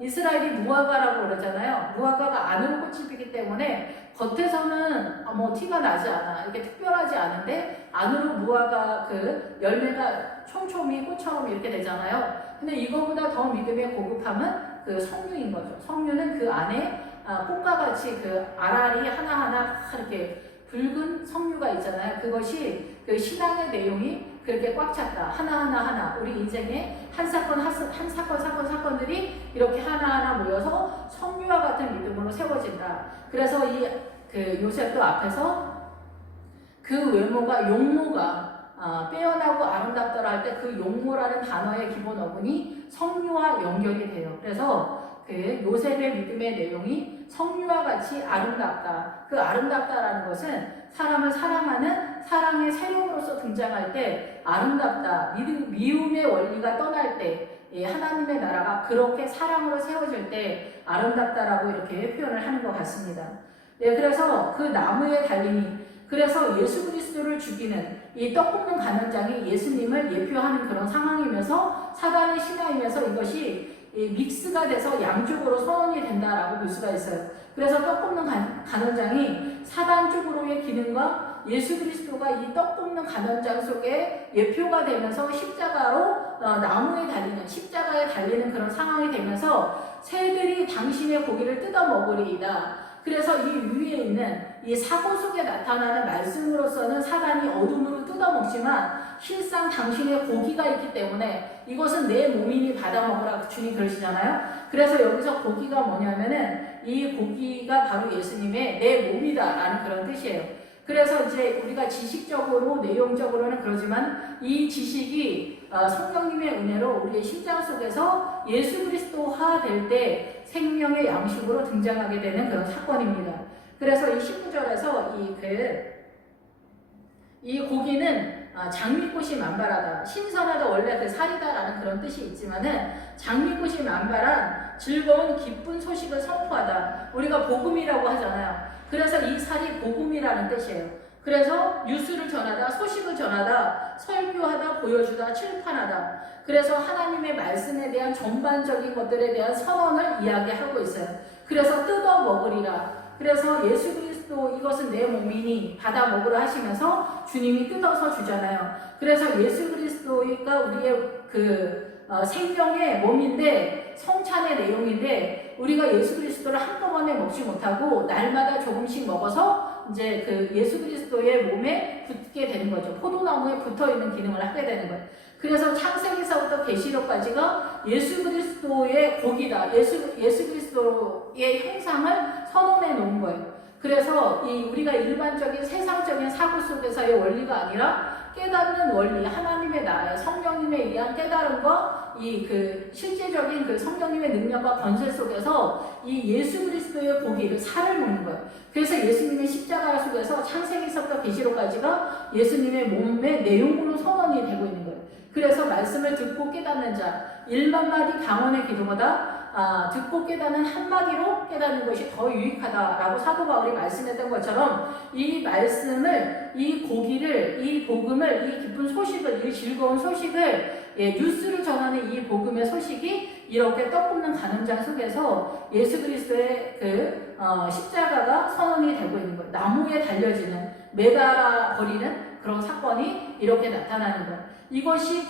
이스라엘이 무화과라고 그러잖아요. 무화과가 안으로 꽃이 피기 때문에 겉에서는 뭐 티가 나지 않아. 이렇게 특별하지 않은데 안으로 무화과 그 열매가 촘촘히 꽃처럼 이렇게 되잖아요. 근데 이거보다 더 믿음의 고급함은 그 석류인 거죠. 석류는 그 안에 꽃과 같이 그 알알이 하나하나 이렇게 붉은 석류가 있잖아요. 그것이 그 신앙의 내용이 그렇게 꽉 찼다. 하나하나 우리 인생에 한 사건들이 이렇게 하나하나 모여서 석류와 같은 믿음으로 세워진다. 그래서 그 요셉도 앞에서 그 외모가 용모가 빼어나고 아름답더라 할 때 그 용모라는 단어의 기본 어근이 석류와 연결이 돼요. 그래서 그 요셉의 믿음의 내용이 석류와 같이 아름답다. 그 아름답다라는 것은 사람을 사랑하는 사랑의 세력으로서 등장할 때 아름답다. 미움의 원리가 떠날 때 하나님의 나라가 그렇게 사랑으로 세워질 때 아름답다라고 이렇게 표현을 하는 것 같습니다. 그래서 그 나무에 달리니 그래서 예수 그리스도를 죽이는 이 떡 굽는 간원장이 예수님을 예표하는 그런 상황이면서 사단의 신화이면서 이것이 믹스가 돼서 양쪽으로 선언이 된다라고 볼 수가 있어요. 그래서 떡 굽는 간원장이 사단 쪽으로의 기능과 예수 그리스도가 이 떡 굽는 간원장 속에 예표가 되면서 십자가로 나무에 달리는 십자가에 달리는 그런 상황이 되면서 새들이 당신의 고기를 뜯어 먹으리이다. 그래서 이 위에 있는 이 사고 속에 나타나는 말씀으로서는 사단이 어둠으로 뜯어먹지만 실상 당신의 고기가 있기 때문에 이것은 내 몸이니 받아먹으라 주님 그러시잖아요. 그래서 여기서 고기가 뭐냐면은 이 고기가 바로 예수님의 내 몸이다 라는 그런 뜻이에요. 그래서 이제 우리가 지식적으로 내용적으로는 그러지만 이 지식이 성령님의 은혜로 우리의 심장 속에서 예수 그리스도화 될 때 생명의 양식으로 등장하게 되는 그런 사건입니다. 그래서 이 19절에서 이 고기는 장미꽃이 만발하다, 신선하다, 원래 그 살이다라는 그런 뜻이 있지만은 장미꽃이 만발한 즐거운 기쁜 소식을 선포하다. 우리가 복음이라고 하잖아요. 그래서 이 살이 복음이라는 뜻이에요. 그래서 뉴스를 전하다, 소식을 전하다, 설교하다, 보여주다, 칠판하다. 그래서 하나님의 말씀에 대한 전반적인 것들에 대한 선언을 이야기하고 있어요. 그래서 뜯어 먹으리라. 그래서 예수 그리스도 이것은 내 몸이니 받아 먹으라 하시면서 주님이 뜯어서 주잖아요. 그래서 예수 그리스도가 우리의 생명의 몸인데, 성찬의 내용인데, 우리가 예수 그리스도를 한꺼번에 먹지 못하고 날마다 조금씩 먹어서 이제 그 예수 그리스도의 몸에 붙게 되는 거죠. 포도나무에 붙어 있는 기능을 하게 되는 거예요. 그래서 창세기서부터 계시록까지가 예수 그리스도의 복이다. 예수 그리스도의 형상을 선언해 놓은 거예요. 그래서 우리가 일반적인 세상적인 사고 속에서의 원리가 아니라 깨닫는 원리, 하나님의 나라, 성령님에 의한 깨달음과 실제적인 그 성령님의 능력과 권세 속에서 이 예수 그리스도의 고기를 살을 먹는 거예요. 그래서 예수님의 십자가 속에서 창세기서부터 계시록까지가 예수님의 몸의 내용으로 선언이 되고 있는 거예요. 그래서 말씀을 듣고 깨닫는 자, 1만 마디 방언의 기도보다 듣고 깨닫는 한마디로 깨닫는 것이 더 유익하다라고 사도 바울이 말씀했던 것처럼 이 말씀을, 이 고기를, 이 복음을, 이 기쁜 소식을, 이 즐거운 소식을, 뉴스를 전하는 이 복음의 소식이 이렇게 떡 굽는 가늠장 속에서 예수 그리스도의 십자가가 선언이 되고 있는 거예요. 나무에 달려지는, 매달아 버리는 그런 사건이 이렇게 나타나는 거예요. 이것이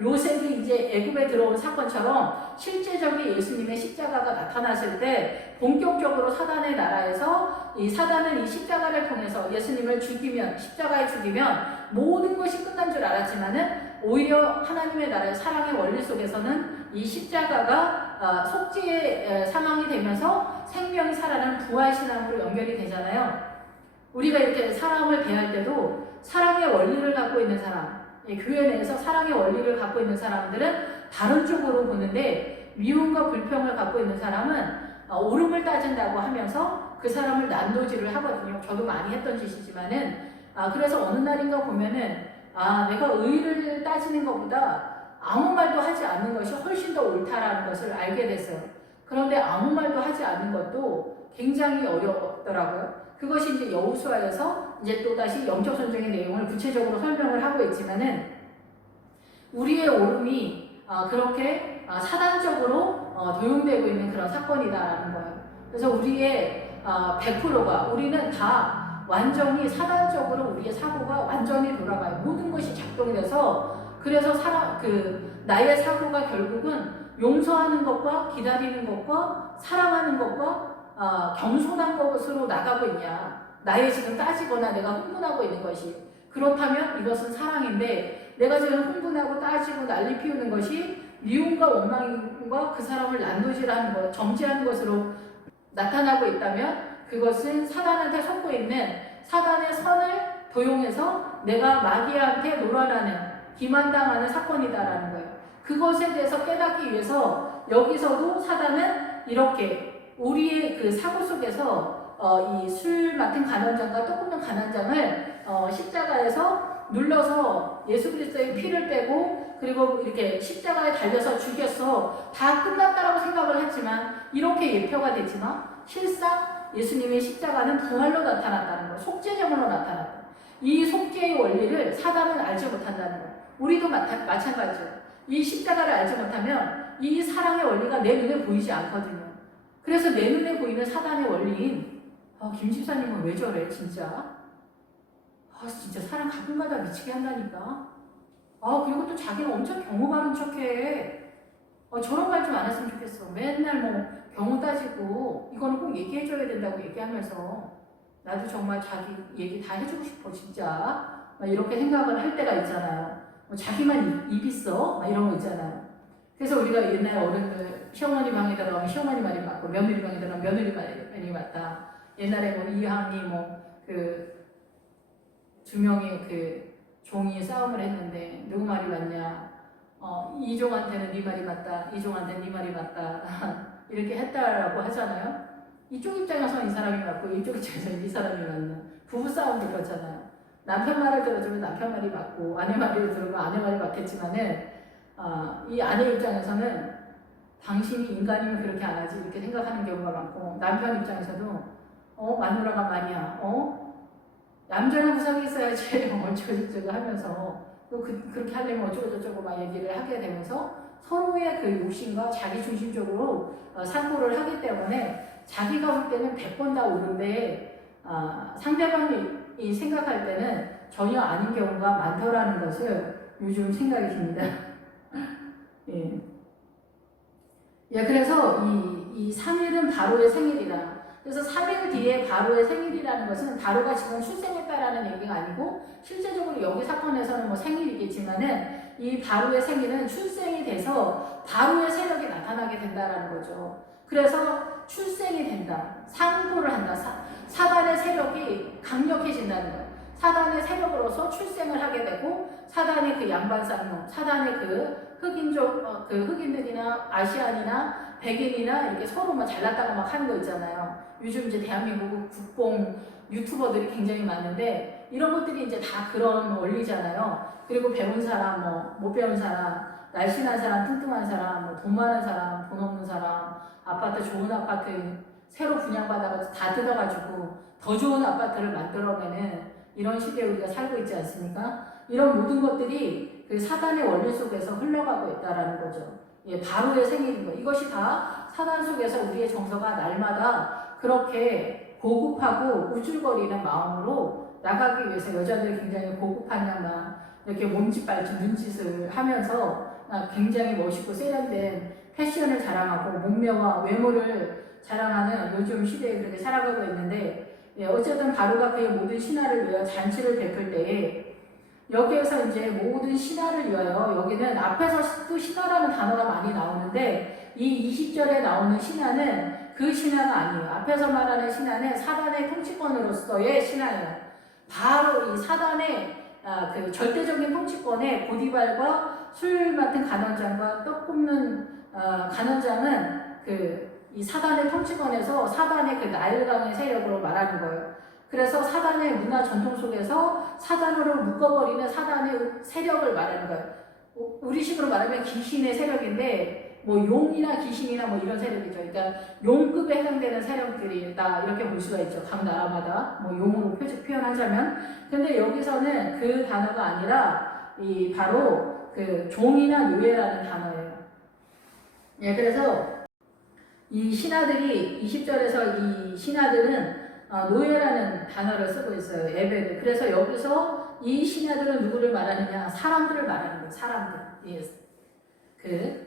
요셉이 이제 애굽에 들어온 사건처럼 실제적인 예수님의 십자가가 나타났을 때 본격적으로 사단의 나라에서 사단은 이 십자가를 통해서 예수님을 죽이면, 십자가에 죽이면 모든 것이 끝난 줄 알았지만은 오히려 하나님의 나라의 사랑의 원리 속에서는 이 십자가가 속죄의 상황이 되면서 생명이 살아나는 부활신앙으로 연결이 되잖아요. 우리가 이렇게 사람을 대할 때도 사랑의 원리를 갖고 있는 사람, 교회 내에서 사랑의 원리를 갖고 있는 사람들은 다른 쪽으로 보는데, 미움과 불평을 갖고 있는 사람은 옳음을 따진다고 하면서 그 사람을 난도질을 하거든요. 저도 많이 했던 짓이지만은 그래서 어느 날인가 보면은 내가 의를 따지는 것보다 아무 말도 하지 않는 것이 훨씬 더 옳다라는 것을 알게 됐어요. 그런데 아무 말도 하지 않는 것도 굉장히 어렵더라고요. 그것이 이제 여호수아에서 이제 또다시 영적 선정의 내용을 구체적으로 설명을 하고 있지만은, 우리의 옳음이 그렇게 사단적으로 도용되고 있는 그런 사건이다라는 거예요. 그래서 우리의 100%가, 우리는 다 완전히 사단적으로 우리의 사고가 완전히 돌아가요. 모든 것이 작동이 돼서, 그래서 나의 사고가 결국은 용서하는 것과 기다리는 것과 사랑하는 것과 겸손한 것으로 나가고 있냐. 나의 지금 따지거나 내가 흥분하고 있는 것이. 그렇다면 이것은 사랑인데, 내가 지금 흥분하고 따지고 난리 피우는 것이 미움과 원망과 그 사람을 난도질하는 것, 정죄하는 것으로 나타나고 있다면 그것은 사단한테 속고 있는 사단의 선을 도용해서 내가 마귀한테 놀아나는, 기만당하는 사건이다라는 거예요. 그것에 대해서 깨닫기 위해서 여기서도 사단은 이렇게 우리의 사고 속에서 이 술 맡은 간원장과 떡 굽는 간원장을 십자가에서 눌러서 예수 그리스도의 피를 빼고, 그리고 이렇게 십자가에 달려서 죽였어. 다 끝났다라고 생각을 했지만, 이렇게 예표가 되지만 실상 예수님의 십자가는 부활로 나타났다는 거예요. 속죄제물로 나타났다. 이 속죄의 원리를 사단은 알지 못한다는 거예요. 우리도 마찬가지예요. 이 십자가를 알지 못하면 이 사랑의 원리가 내 눈에 보이지 않거든요. 그래서 내 눈에 보이는 사단의 원리인 김 집사님은 왜 저래 진짜? 진짜 사람 가끔가다 미치게 한다니까. 그리고 또 자기는 엄청 경우 바른 척해. 저런 말 좀 안 했으면 좋겠어. 맨날 경우 따지고 이거는 꼭 얘기해줘야 된다고 얘기하면서 나도 정말 자기 얘기 다 해주고 싶어 진짜. 이렇게 생각을 할 때가 있잖아요. 자기만 입 있어? 이런 거 있잖아요. 그래서 우리가 옛날 어른들 시어머니 방에 들어가면 시어머니 말이 맞고, 며느리 방에 들어가면 며느리 말이 맞다. 옛날에 이항이 두 명의 그 종이 싸움을 했는데 누구 말이 맞냐? 이 종한테는 네 말이 맞다. 이 종한테는 네 말이 맞다. 이렇게 했다라고 하잖아요. 이쪽 입장에서는 이 사람이 맞고 이쪽 입장에서는 이 사람이 맞는 부부 싸움도 그렇잖아요. 남편 말을 들어주면 남편 말이 맞고 아내 말을 들으면 아내 말이 맞겠지만은 이 아내 입장에서는 당신이 인간이면 그렇게 안 하지 이렇게 생각하는 경우가 많고 남편 입장에서도 마누라가 말이야 얌전한 구석이 있어야지 어쩌고저쩌고 하면서 또 그렇게 하려면 어쩌고저쩌고 막 얘기를 하게 되면서 서로의 그 욕심과 자기 중심적으로 사고를 하기 때문에 자기가 볼 때는 100번 다 옳은데 상대방이 생각할 때는 전혀 아닌 경우가 많더라는 것을 요즘 생각이 듭니다. 예. 예, 그래서 이 3일은 바로의 생일이다. 그래서 3일 뒤에 바로의 생일이라는 것은 바로가 지금 출생했다라는 얘기가 아니고 실제적으로 여기 사건에서는 뭐 생일이겠지만은 이 바로의 생일은 출생이 돼서 바로의 세력이 나타나게 된다라는 거죠. 그래서 출생이 된다. 상고를 한다. 사단의 세력이 강력해진다는 거예요. 사단의 세력으로서 출생을 하게 되고 사단의 그 양반쌍놈, 사단의 그 흑인족, 그 흑인들이나 아시안이나 백인이나 이렇게 서로 막 잘났다가 막 하는 거 있잖아요. 요즘 이제 대한민국 국뽕 유튜버들이 굉장히 많은데 이런 것들이 이제 다 그런 원리잖아요. 그리고 배운 사람, 뭐 못 배운 사람, 날씬한 사람, 뚱뚱한 사람, 뭐 돈 많은 사람, 돈 없는 사람, 아파트 좋은 아파트 새로 분양받아서 다 뜯어가지고 더 좋은 아파트를 만들어내는 이런 시대에 우리가 살고 있지 않습니까? 이런 모든 것들이 그 사단의 원리 속에서 흘러가고 있다라는 거죠. 예, 바로의 생일인 거. 이것이 다 사단 속에서 우리의 정서가 날마다 그렇게 고급하고 우쭐거리는 마음으로 나가기 위해서 여자들이 굉장히 고급한 양만 이렇게 몸짓 발짓 눈짓을 하면서 굉장히 멋있고 세련된 패션을 자랑하고 몸매와 외모를 자랑하는 요즘 시대에 그렇게 살아가고 있는데 예, 어쨌든 바로가 그의 모든 신하를 위하여 잔치를 베풀 때에 여기에서 이제 모든 신하를 위하여 여기는 앞에서 또 신하라는 단어가 많이 나오는데 이 20절에 나오는 신하는 그 신하가 아니에요. 앞에서 말하는 신하는 사단의 통치권으로서의 신하예요. 바로 이 사단의 그 절대적인 통치권에 고디발과 술 맡은 간원장과 떡 굽는 간원장은 이 사단의 통치권에서 사단의 그 나일강의 세력으로 말하는 거예요. 그래서 사단의 문화 전통 속에서 사단으로 묶어버리는 사단의 세력을 말하는 거예요. 우리식으로 말하면 귀신의 세력인데 뭐 용이나 귀신이나 뭐 이런 세력이죠. 그러니까 용급에 해당되는 세력들이다 이렇게 볼 수가 있죠. 각 나라마다 뭐 용으로 표현하자면. 근데 여기서는 그 단어가 아니라 이 바로 그 종이나 노예라는 단어예요. 예, 그래서 이 신하들이 20절에서 이 신하들은 노예라는 단어를 쓰고 있어요. 에베드. 그래서 여기서 이 신하들은 누구를 말하느냐? 사람들을 말하는 거예요. 사람들. 예. 그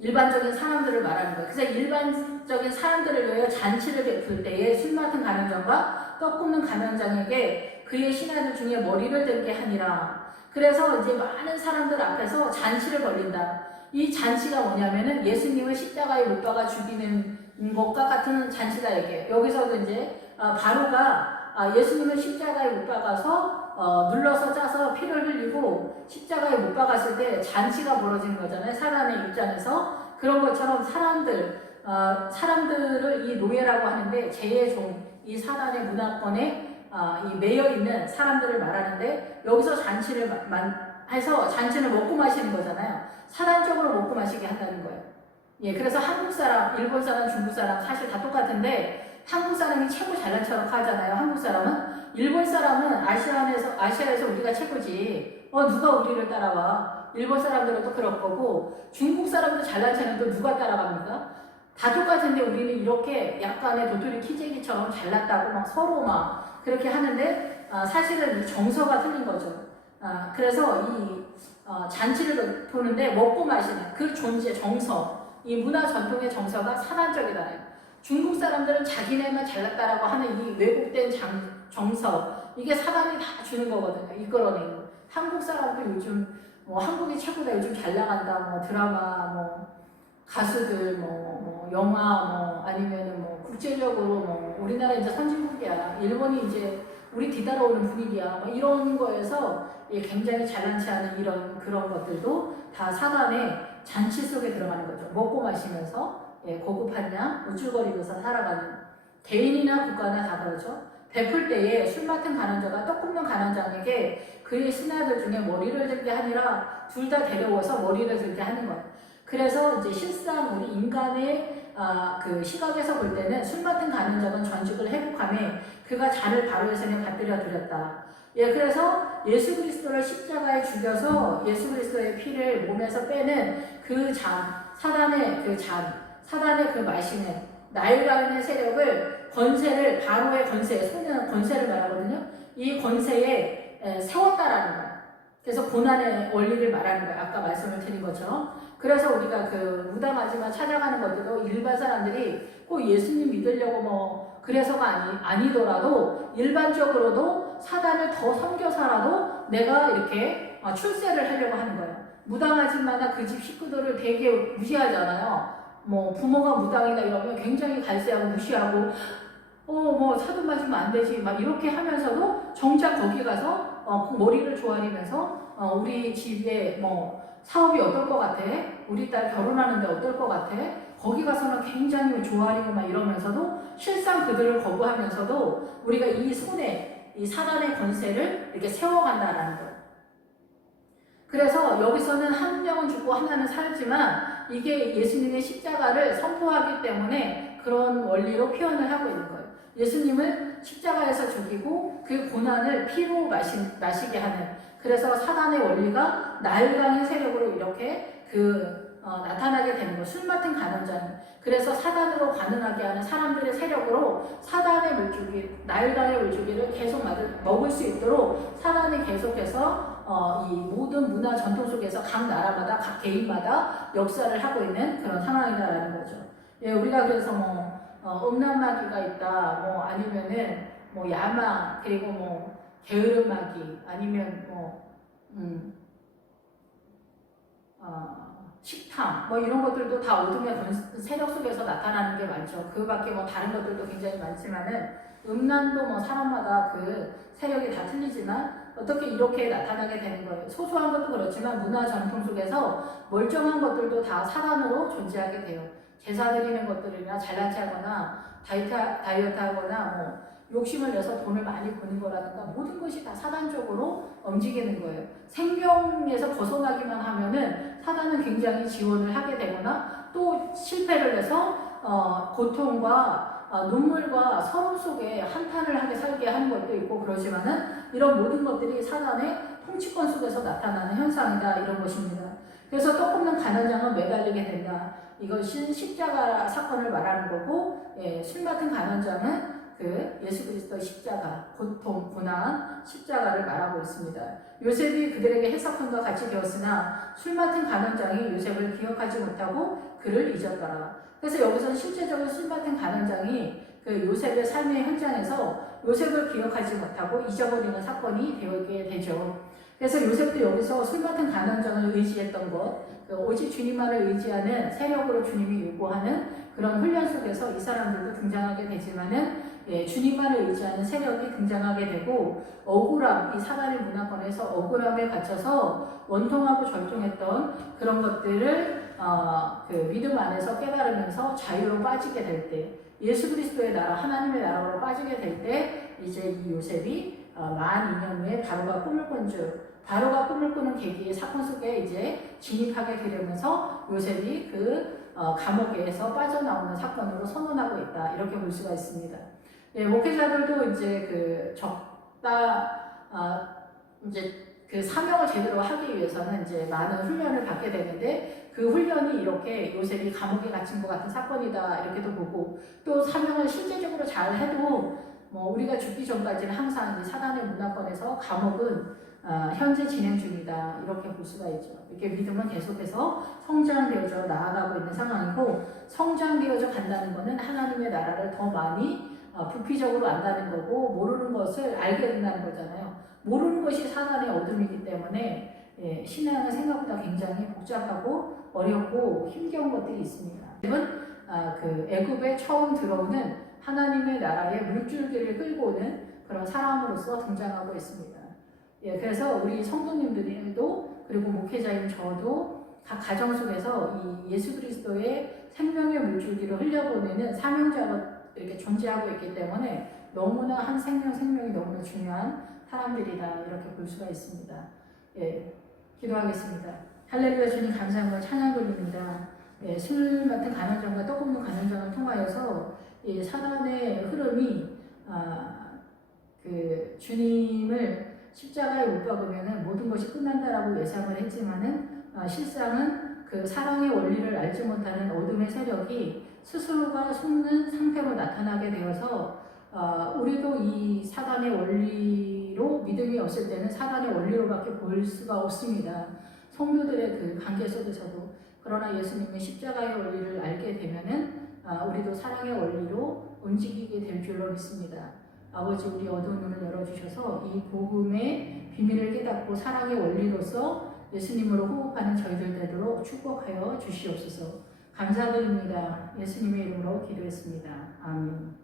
일반적인 사람들을 말하는 거예요. 그래서 일반적인 사람들을 위하여 잔치를 베풀 때에 술 맡은 간원장과 떡 굽는 간원장에게 그의 신하들 중에 머리를 들게 하니라. 그래서 이제 많은 사람들 앞에서 잔치를 벌린다. 이 잔치가 뭐냐면은 예수님을 십자가에 못 박아 죽이는 것과 같은 잔치다 이게. 여기서도 이제 바로가 예수님을 십자가에 못 박아서 눌러서 짜서 피를 흘리고 십자가에 못 박았을 때 잔치가 벌어지는 거잖아요. 사단의 입장에서. 그런 것처럼 사람들을 이 노예라고 하는데 제의 종, 이 사단의 문화권에 이 매여 있는 사람들을 말하는데 여기서 잔치를 해서 잔치를 먹고 마시는 거잖아요. 사단적으로 먹고 마시게 한다는 거예요. 예, 그래서 한국 사람, 일본 사람, 중국 사람 사실 다 똑같은데 한국 사람이 최고 잘난 척 하잖아요. 한국 사람은. 일본 사람은 아시아에서 우리가 최고지. 누가 우리를 따라와? 일본 사람들은 또 그럴 거고 중국 사람도 잘난 척은 또 누가 따라갑니까? 다 똑같은데 우리는 이렇게 약간의 도토리 키재기처럼 잘났다고 막 서로 막 그렇게 하는데 사실은 이 정서가 틀린 거죠. 그래서 이 잔치를 보는데 먹고 마시는 그 존재, 정서, 이 문화 전통의 정서가 사단적이다. 중국 사람들은 자기네만 잘났다라고 하는 이 왜곡된 정서, 이게 사단이 다 주는 거거든요. 이끌어내는 거. 한국 사람도 요즘 뭐 한국이 최고다, 요즘 잘 나간다, 뭐 드라마, 뭐 가수들, 뭐 영화, 뭐 아니면은 뭐 국제적으로 뭐 우리나라 이제 선진국이야. 일본이 이제 우리 뒤따라오는 분위기야. 막 이런 거에서 굉장히 잘난치 않은 이런 그런 것들도 다 사단의 잔치 속에 들어가는 거죠. 먹고 마시면서 고급한 양 우쭐거리면서 살아가는 개인이나 국가나 다 그렇죠. 베풀 때에 술 맡은 가난자가 떡 굽는 가난자에게 그의 신하들 중에 머리를 들게 하니라 둘 다 데려와서 머리를 들게 하는 거예요. 그래서 이제 실상 우리 인간의 그 시각에서 볼 때는 술 맡은 가난자는 전직을 회복하며 그가 잔을 바로의 손에 받들여 드렸다. 그래서 예수 그리스도를 십자가에 죽여서 예수 그리스도의 피를 몸에서 빼는 그 잔, 사단의 그 잔, 사단의 그 마시는 나일강의 세력을 권세를 바로의 권세, 손은 권세를 말하거든요. 이 권세에 세웠다라는 거예요. 그래서 고난의 원리를 말하는 거예요. 아까 말씀을 드린 것처럼. 그래서 우리가 그 무당하지만 찾아가는 것들도 일반 사람들이 꼭 예수님 믿으려고 뭐 그래서가 아니더라도 일반적으로도 사단을 더 섬겨서라도 내가 이렇게 출세를 하려고 하는 거예요. 무당하지마다 그 집 식구들을 되게 무시하잖아요. 뭐 부모가 무당이다 이러면 굉장히 갈세하고 무시하고 뭐 사돈 맞으면 안 되지 막 이렇게 하면서도 정작 거기 가서 머리를 조아리면서 우리 집에 뭐 사업이 어떨 것 같아? 우리 딸 결혼하는데 어떨 것 같아? 거기 가서는 굉장히 조아리고 막 이러면서도 실상 그들을 거부하면서도 우리가 이 손에 이 사단의 권세를 이렇게 세워간다라는 거예요. 그래서 여기서는 한 명은 죽고 하나는 살지만 이게 예수님의 십자가를 선포하기 때문에 그런 원리로 표현을 하고 있는 거예요. 예수님을 십자가에서 죽이고 그 고난을 피로 마시게 하는, 그래서 사단의 원리가 나일강의 세력으로 이렇게 나타나게 되는 거예요. 술 맡은 가난자는. 그래서 사단으로 반응하게 하는 사람들의 세력으로 사단의 물주기, 나일강의 물주기를 계속 먹을 수 있도록 사단이 계속해서 이 모든 문화 전통 속에서 각 나라마다 각 개인마다 역사를 하고 있는 그런 상황이다라는 거죠. 우리가 그래서 뭐 음란마귀가 있다, 뭐 아니면은 뭐 야마, 그리고 뭐 게으름마귀, 아니면 뭐 식탐, 뭐 이런 것들도 다 어둠의 세력 속에서 나타나는 게 많죠. 그 밖에 뭐 다른 것들도 굉장히 많지만은 음란도 뭐 사람마다 그 세력이 다 틀리지만 어떻게 이렇게 나타나게 되는 거예요. 소소한 것도 그렇지만 문화 전통 속에서 멀쩡한 것들도 다 사단으로 존재하게 돼요. 제사 드리는 것들이나 잘난치 하거나 다이어트 하거나 뭐 욕심을 내서 돈을 많이 버는 거라든가 모든 것이 다 사단적으로 움직이는 거예요. 생명에서 벗어나기만 하면은 사단은 굉장히 지원을 하게 되거나 또 실패를 해서 고통과 눈물과 서름 속에 한탄을 하게 살게 하는 것도 있고 그러지만은 이런 모든 것들이 사단의 통치권 속에서 나타나는 현상이다, 이런 것입니다. 그래서 떡 굽는 가난장은 매달리게 된다. 이것이 십자가 사건을 말하는 거고, 술 맡은 가난장은 그 예수 그리스도의 십자가, 고통, 고난, 십자가를 말하고 있습니다. 요셉이 그들에게 해석함과 같이 되었으나 술 맡은 가난장이 요셉을 기억하지 못하고 그를 잊었더라. 그래서 여기서는 실제적으로 술 맡은 가난장이 그 요셉의 삶의 현장에서 요셉을 기억하지 못하고 잊어버리는 사건이 되게 되죠. 그래서 요셉도 여기서 술 맡은 가난장을 의지했던 것, 오직 주님만을 의지하는 세력으로 주님이 요구하는 그런 훈련 속에서 이 사람들도 등장하게 되지만은 주님만을 의지하는 세력이 등장하게 되고 억울함, 이 사단의 문화권에서 억울함에 갇혀서 원통하고 절통했던 그런 것들을 그 믿음 안에서 깨달으면서 자유로 빠지게 될 때, 예수 그리스도의 나라, 하나님의 나라로 빠지게 될 때 이제 이 요셉이 만 2년 후에 바로가 꿈을 꾼 줄, 바로가 꿈을 꾸는 계기의 사건 속에 이제 진입하게 되면서 요셉이 그 감옥에서 빠져나오는 사건으로 선언하고 있다, 이렇게 볼 수가 있습니다. 목회자들도 이제 이제 그 사명을 제대로 하기 위해서는 이제 많은 훈련을 받게 되는데 그 훈련이 이렇게 요셉이 감옥에 갇힌 것 같은 사건이다, 이렇게도 보고, 또 사명을 실제적으로 잘 해도 뭐 우리가 죽기 전까지는 항상 이 사단의 문화권에서 감옥은 현재 진행 중이다, 이렇게 볼 수가 있죠. 이렇게 믿음은 계속해서 성장되어져 나아가고 있는 상황이고, 성장되어져 간다는 것은 하나님의 나라를 더 많이 부피적으로 안다는 거고, 모르는 것을 알게 된다는 거잖아요. 모르는 것이 사단의 어둠이기 때문에 신앙은 생각보다 굉장히 복잡하고 어렵고 힘겨운 것들이 있습니다. 그 애굽에 처음 들어오는 하나님의 나라의 물줄기를 끌고 오는 그런 사람으로서 등장하고 있습니다. 예, 그래서 우리 성도님들도 그리고 목회자인 저도 각 가정 속에서 이 예수 그리스도의 생명의 물줄기를 흘려보내는 사명자가 이렇게 존재하고 있기 때문에 너무나 한 생명이 너무나 중요한 사람들이다 이렇게 볼 수가 있습니다. 예, 기도하겠습니다. 할렐루야. 주님 감사합니다. 찬양 돌립니다. 예, 술 맡은 간원장과 떡 굽는 간원장을 통하여서 이 사단의 흐름이 그 주님을 십자가에 못 박으면 모든 것이 끝난다라고 예상을 했지만은 실상은 그 사랑의 원리를 알지 못하는 어둠의 세력이 스스로가 속는 상태로 나타나게 되어서 우리도 이 사단의 원리로 믿음이 없을 때는 사단의 원리로밖에 볼 수가 없습니다. 성도들의 그 관계 속에서도. 그러나 예수님의 십자가의 원리를 알게 되면은 우리도 사랑의 원리로 움직이게 될 줄로 믿습니다. 아버지, 우리 어두운 눈을 열어주셔서 이 복음의 비밀을 깨닫고 사랑의 원리로서 예수님으로 호흡하는 저희들 되도록 축복하여 주시옵소서. 감사드립니다. 예수님의 이름으로 기도했습니다. 아멘.